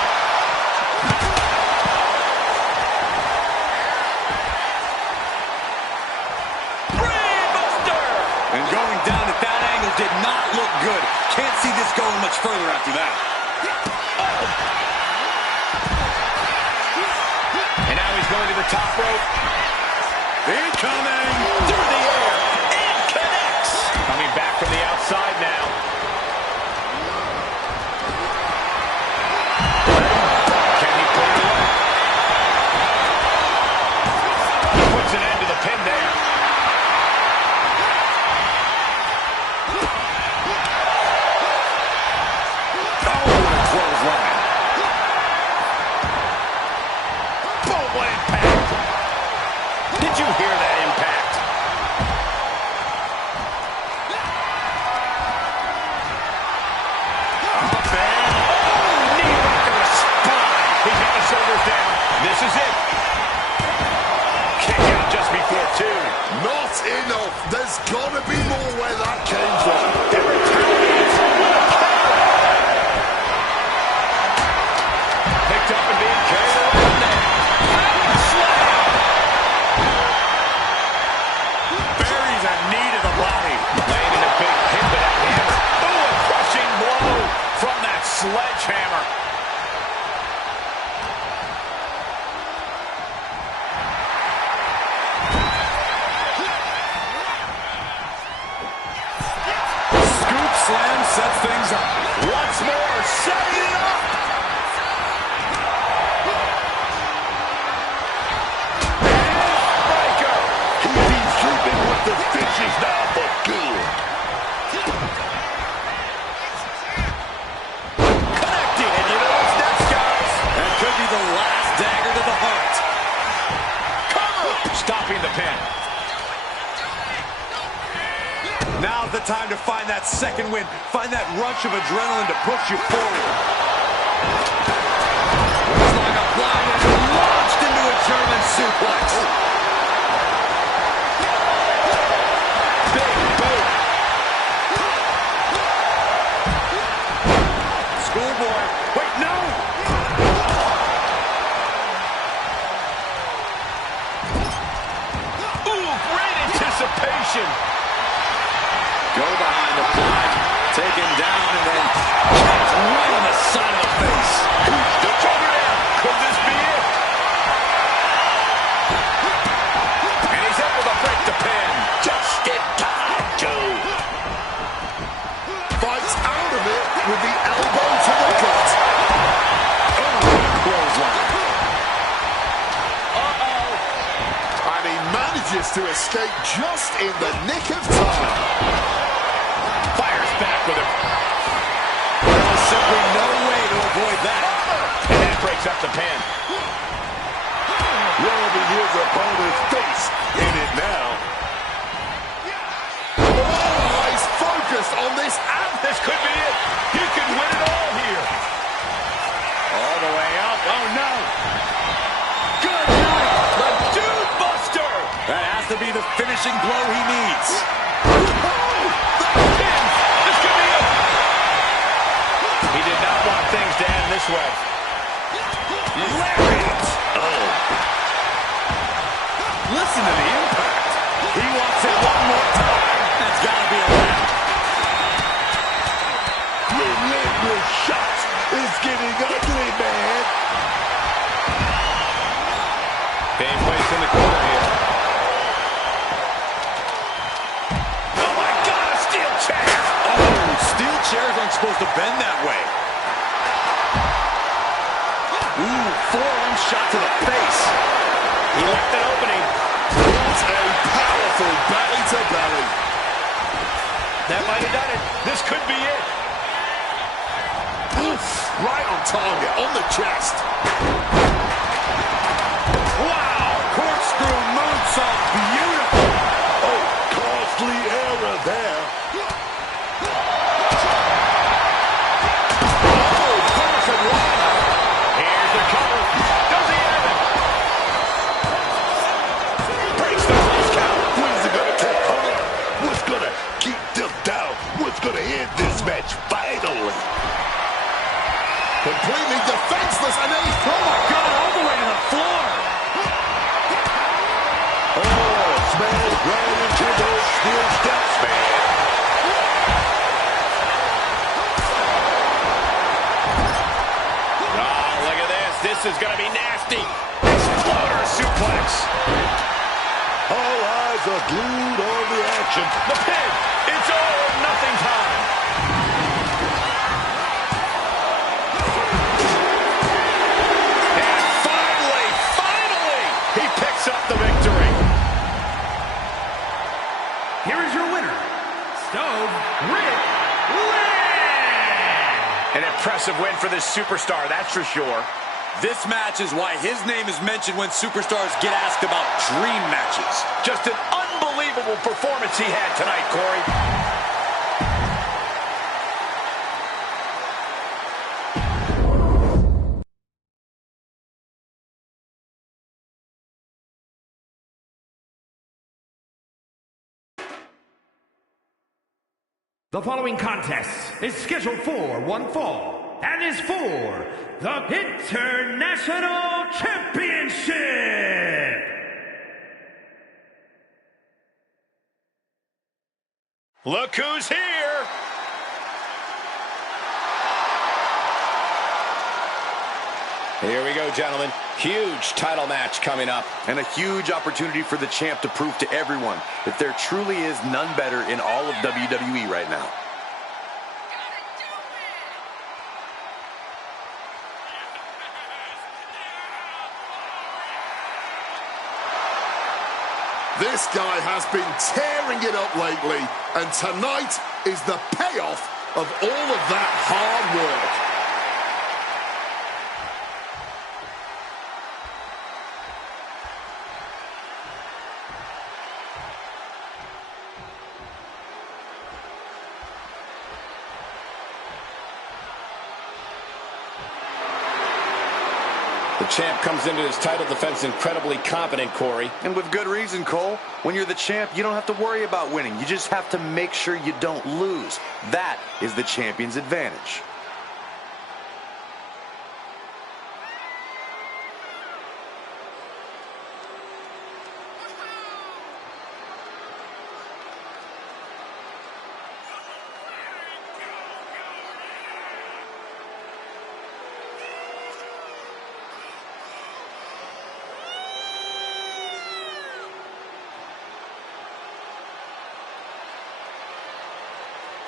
And going down at that angle did not look good. Can't see this going much further after that. And now he's going to the top rope. Incoming! Through the air. And connects. Coming back from the outside now. Can he put it away? He puts an end to the pin there. Did you hear that impact? Up and knee rock to the spine. He's got his shoulders down. This is it. Kick out just before 2. Not enough. There's got to be more where that came from. It retaliates. Picked up and being carried around there. Buries a knee to the body. Landing a big hit with that hammer. Oh, a crushing blow from that sledgehammer. Scoop slam sets things up. Once more, setting it up. Breaker. He's been sleeping with the fishes now for good. Connecting. And you know what's next, guys? That could be the last dagger to the heart. Cover. Stopping the pin. Now's the time to find that second win. Find that rush of adrenaline to push you forward. Looks like a blind and launched into a German suplex. Big boot. Schoolboy. Wait, no! Ooh, great anticipation. Go behind the flag, taken down, and then kicked right on the side of the face. The cover down. Could this be it? And he's able to break the pin. Just in time, Joe. Fights out of it with the elbow to the gut. Clothesline. And he manages to escape just in the nick of time. Fires back with him. There's simply no way to avoid that. And that breaks up the pin. Rubbing his opponent's face in it now. Always focused on this This could be it. He could win it all here. All the way up. Oh, no. Good night. The Dude Buster. That has to be the finishing blow he needs. This could be it. He did not want things to end this way. Lariat! Oh. Listen to the impact. He wants it one more time. That's got to be a wrap. Relentless shots. It's getting ugly, man. Being placed in the corner here. Oh my God, a steel chair! Oh, steel chairs aren't supposed to bend that way. Ooh, forearm shot to the face. He left an opening. What a powerful belly-to-belly. That might have done it. This could be it. Oof, right on target, on the chest. Wow! Corkscrew moonsault, beautiful. Oh, costly error there. Oh, perfect line. Here's the cover. Does he have it? Breaks the place count. What is it going to take? What's going to keep them down? What's going to end this match finally? Completely defenseless, and then he's God, all the way to the floor. Oh, smash right into those steel steps, man. Oh, look at this. This is going to be nasty. Exploder suplex. All eyes are glued on the action. The pin. It's all or nothing time. And finally, he picks up the victory. Here is your winner, Stove Rick Lynn. An impressive win for this superstar, that's for sure. This match is why his name is mentioned when superstars get asked about dream matches. Just an unbelievable performance he had tonight, Corey. The following contest is scheduled for one fall and is for the International Championship. Look who's here. Here we go, gentlemen. Huge title match coming up. And a huge opportunity for the champ to prove to everyone that there truly is none better in all of WWE right now. This guy has been tearing it up lately, and tonight is the payoff of all of that hard work. The champ comes into his title defense incredibly confident, Corey. And with good reason, Cole. When you're the champ, you don't have to worry about winning. You just have to make sure you don't lose. That is the champion's advantage.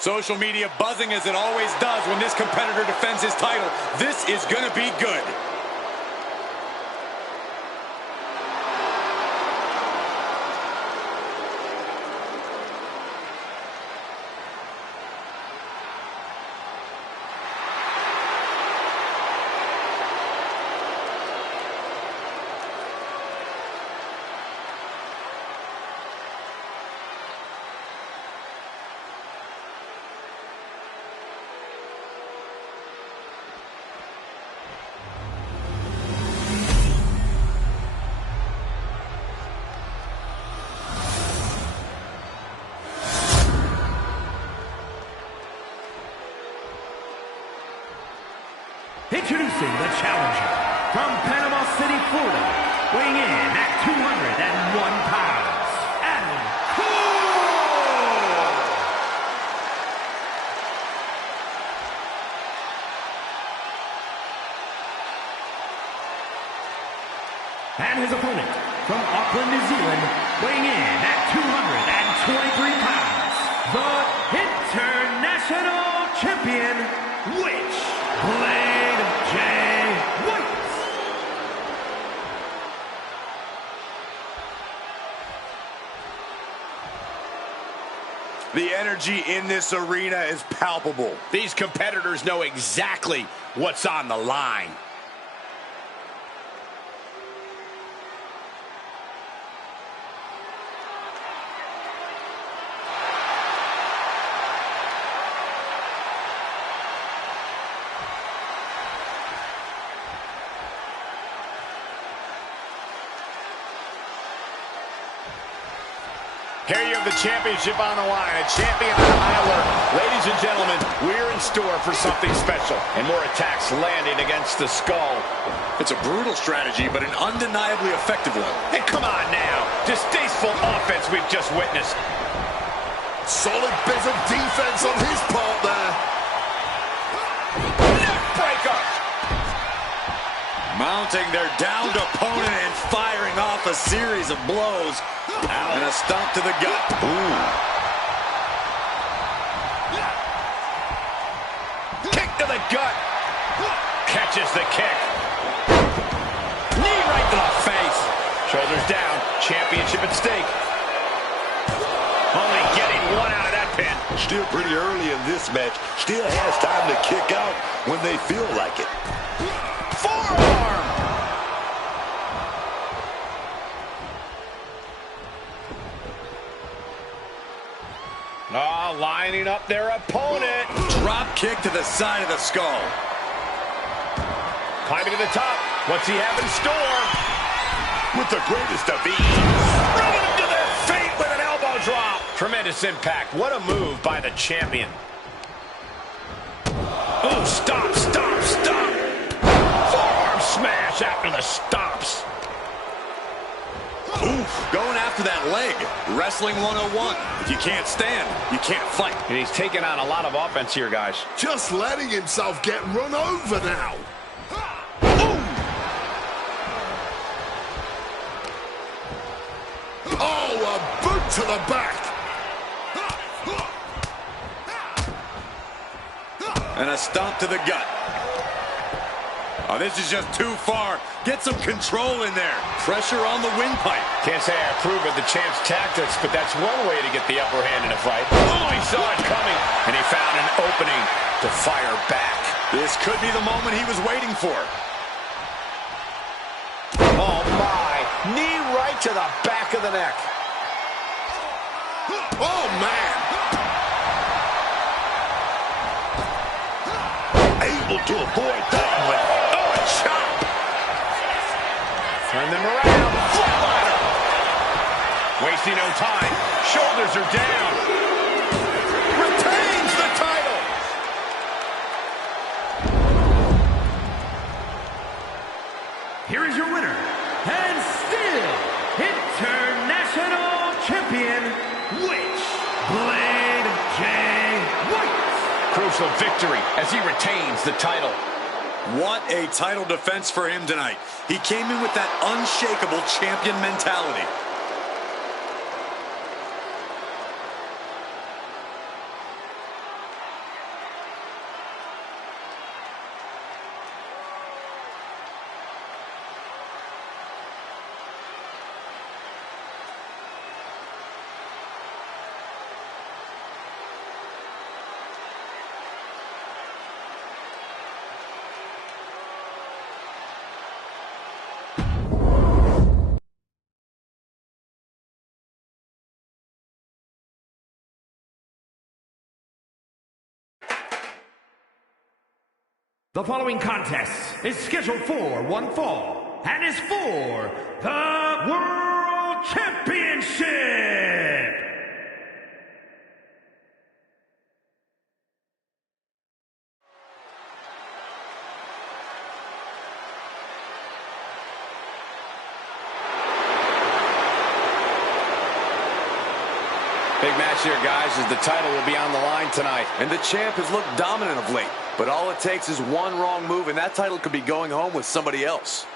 Social media buzzing as it always does when this competitor defends his title. This is going to be good. introducing the challenger from Panama City, Florida, weighing in at 201 pounds, Adam Cole! And his opponent from Auckland, New Zealand, weighing in at 223 pounds, the International Champion, Witchblade Jay White. The energy in this arena is palpable. These competitors know exactly what's on the line. Here you have the championship on the line, a champion on high alert. Ladies and gentlemen, we're in store for something special. And more attacks landing against the skull. It's a brutal strategy, but an undeniably effective one. And come on now, distasteful offense we've just witnessed. Solid bit of defense on his part there. Neck breaker. Mounting their downed opponent and firing off a series of blows. And a stomp to the gut. Ooh. Kick to the gut. Catches the kick. Knee right to the face. Shoulders down. Championship at stake. Only getting one out of that pin. Still pretty early in this match. Still has time to kick out when they feel like it. Forearm. Oh, lining up their opponent. Drop kick to the side of the skull. Climbing to the top. What's he have in store? With the greatest of ease. Running him to their feet with an elbow drop. Tremendous impact. What a move by the champion. Oh, stop, stop, stop. Forearm smash after the stops. Oof, going after that leg. Wrestling 101. If you can't stand, you can't fight. And he's taking on a lot of offense here, guys. Just letting himself get run over now. Oh, a boot to the back. And a stomp to the gut. Oh, this is just too far. Get some control in there. Pressure on the windpipe. Can't say I approve of the champ's tactics, but that's one way to get the upper hand in a fight. Oh, he saw it coming, and he found an opening to fire back. This could be the moment he was waiting for. Oh, my. Knee right to the back of the neck. Oh, man. Able to avoid that one. Oh, a chop. Turn them around. Flatliner. Wasting no time. Shoulders are down. Retains the title. Here is your winner, and still International Champion, Witchblade Jay White. Crucial victory as he retains the title. What a title defense for him tonight. He came in with that unshakable champion mentality. The following contest is scheduled for one fall and is for the World Championship. here, guys, as the title will be on the line tonight. And the champ has looked dominant of late, but all it takes is one wrong move, and that title could be going home with somebody else.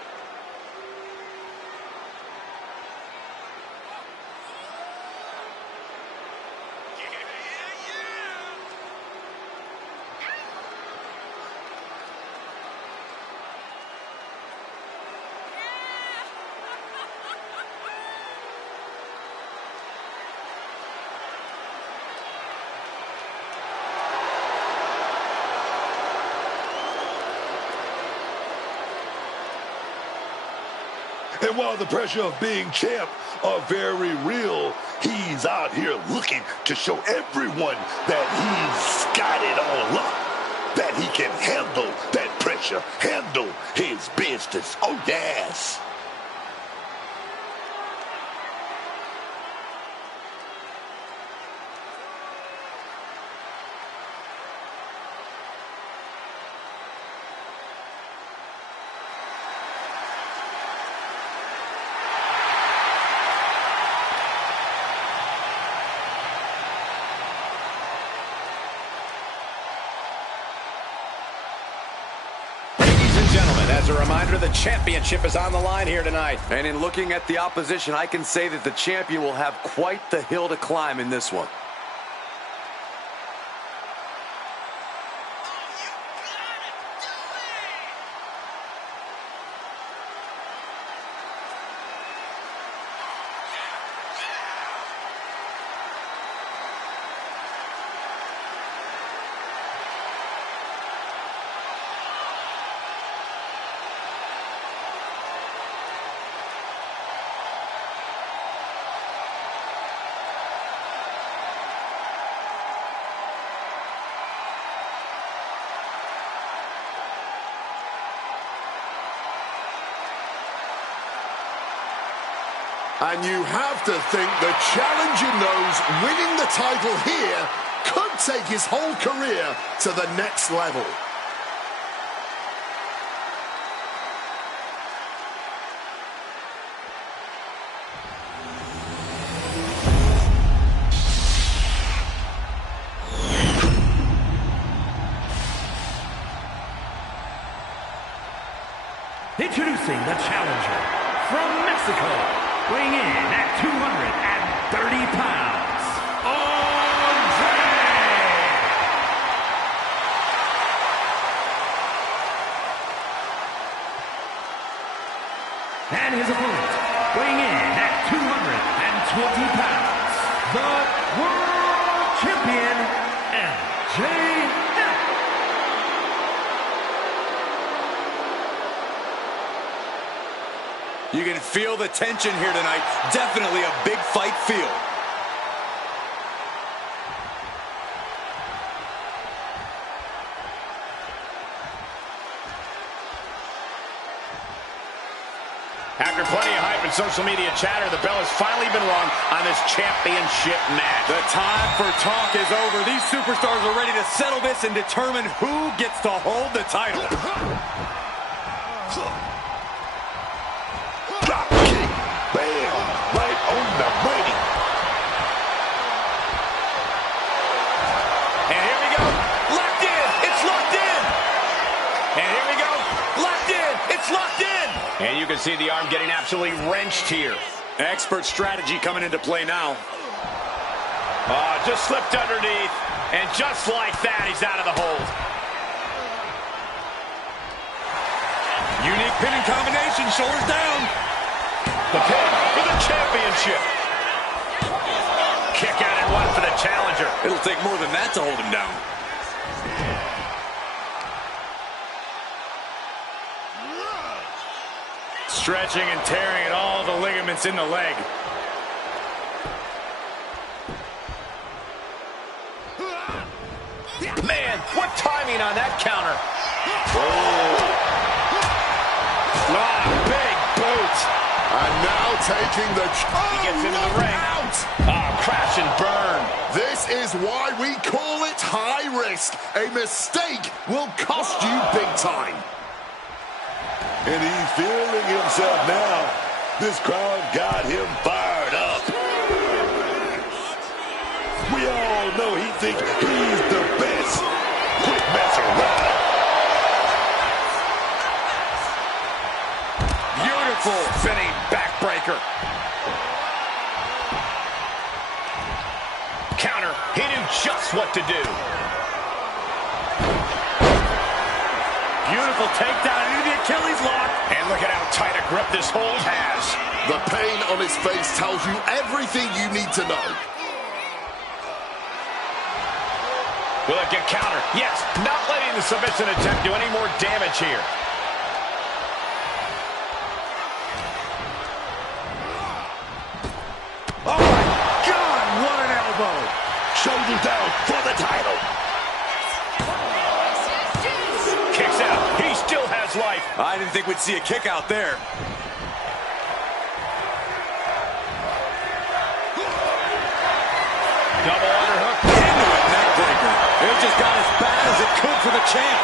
And while the pressure of being champ are very real, he's out here looking to show everyone that he's got it all up, that he can handle that pressure, handle his business. Oh, yes. As a reminder, the championship is on the line here tonight. And in looking at the opposition, I can say that the champion will have quite the hill to climb in this one. And you have to think the challenger knows winning the title here could take his whole career to the next level. Introducing the challenger from Mexico, weighing in at 230 pounds, Andre! And his opponent, weighing in at 220 pounds, the World Champion, MJF. You can feel the tension here tonight. Definitely a big fight feel. After plenty of hype and social media chatter, the bell has finally been rung on this championship match. The time for talk is over. These superstars are ready to settle this and determine who gets to hold the title. Drop kick. Bam. Right on the money. And here we go. Locked in. It's locked in. And here we go. Locked in. It's locked in. And you can see the arm getting absolutely wrenched here. Expert strategy coming into play now. Just slipped underneath. And just like that, he's out of the hold. Unique pinning combination. Shoulders down. The pin for the championship. Kick out and one for the challenger. It'll take more than that to hold him down. Stretching and tearing at all the ligaments in the leg. Man, what timing on that counter. Big boot. And now taking the... He gets into the ring. Crash and burn. This is why we call it high risk. A mistake will cost you big time. And he's feeling himself now. This crowd got him fired up. We all know he thinks he's the best. Quit messing around. Beautiful spinning backbreaker. Counter. He knew just what to do. Beautiful takedown into the Achilles lock. And look at how tight a grip this hold has. The pain on his face tells you everything you need to know. Will it get countered? Yes, not letting the submission attempt do any more damage here. Oh my God, what an elbow. Shoulders down for the title. Kicks out. He still has life. I didn't think we'd see a kick out there. Double underhook. Into a neck breaker. It just got as bad as it could for the champ.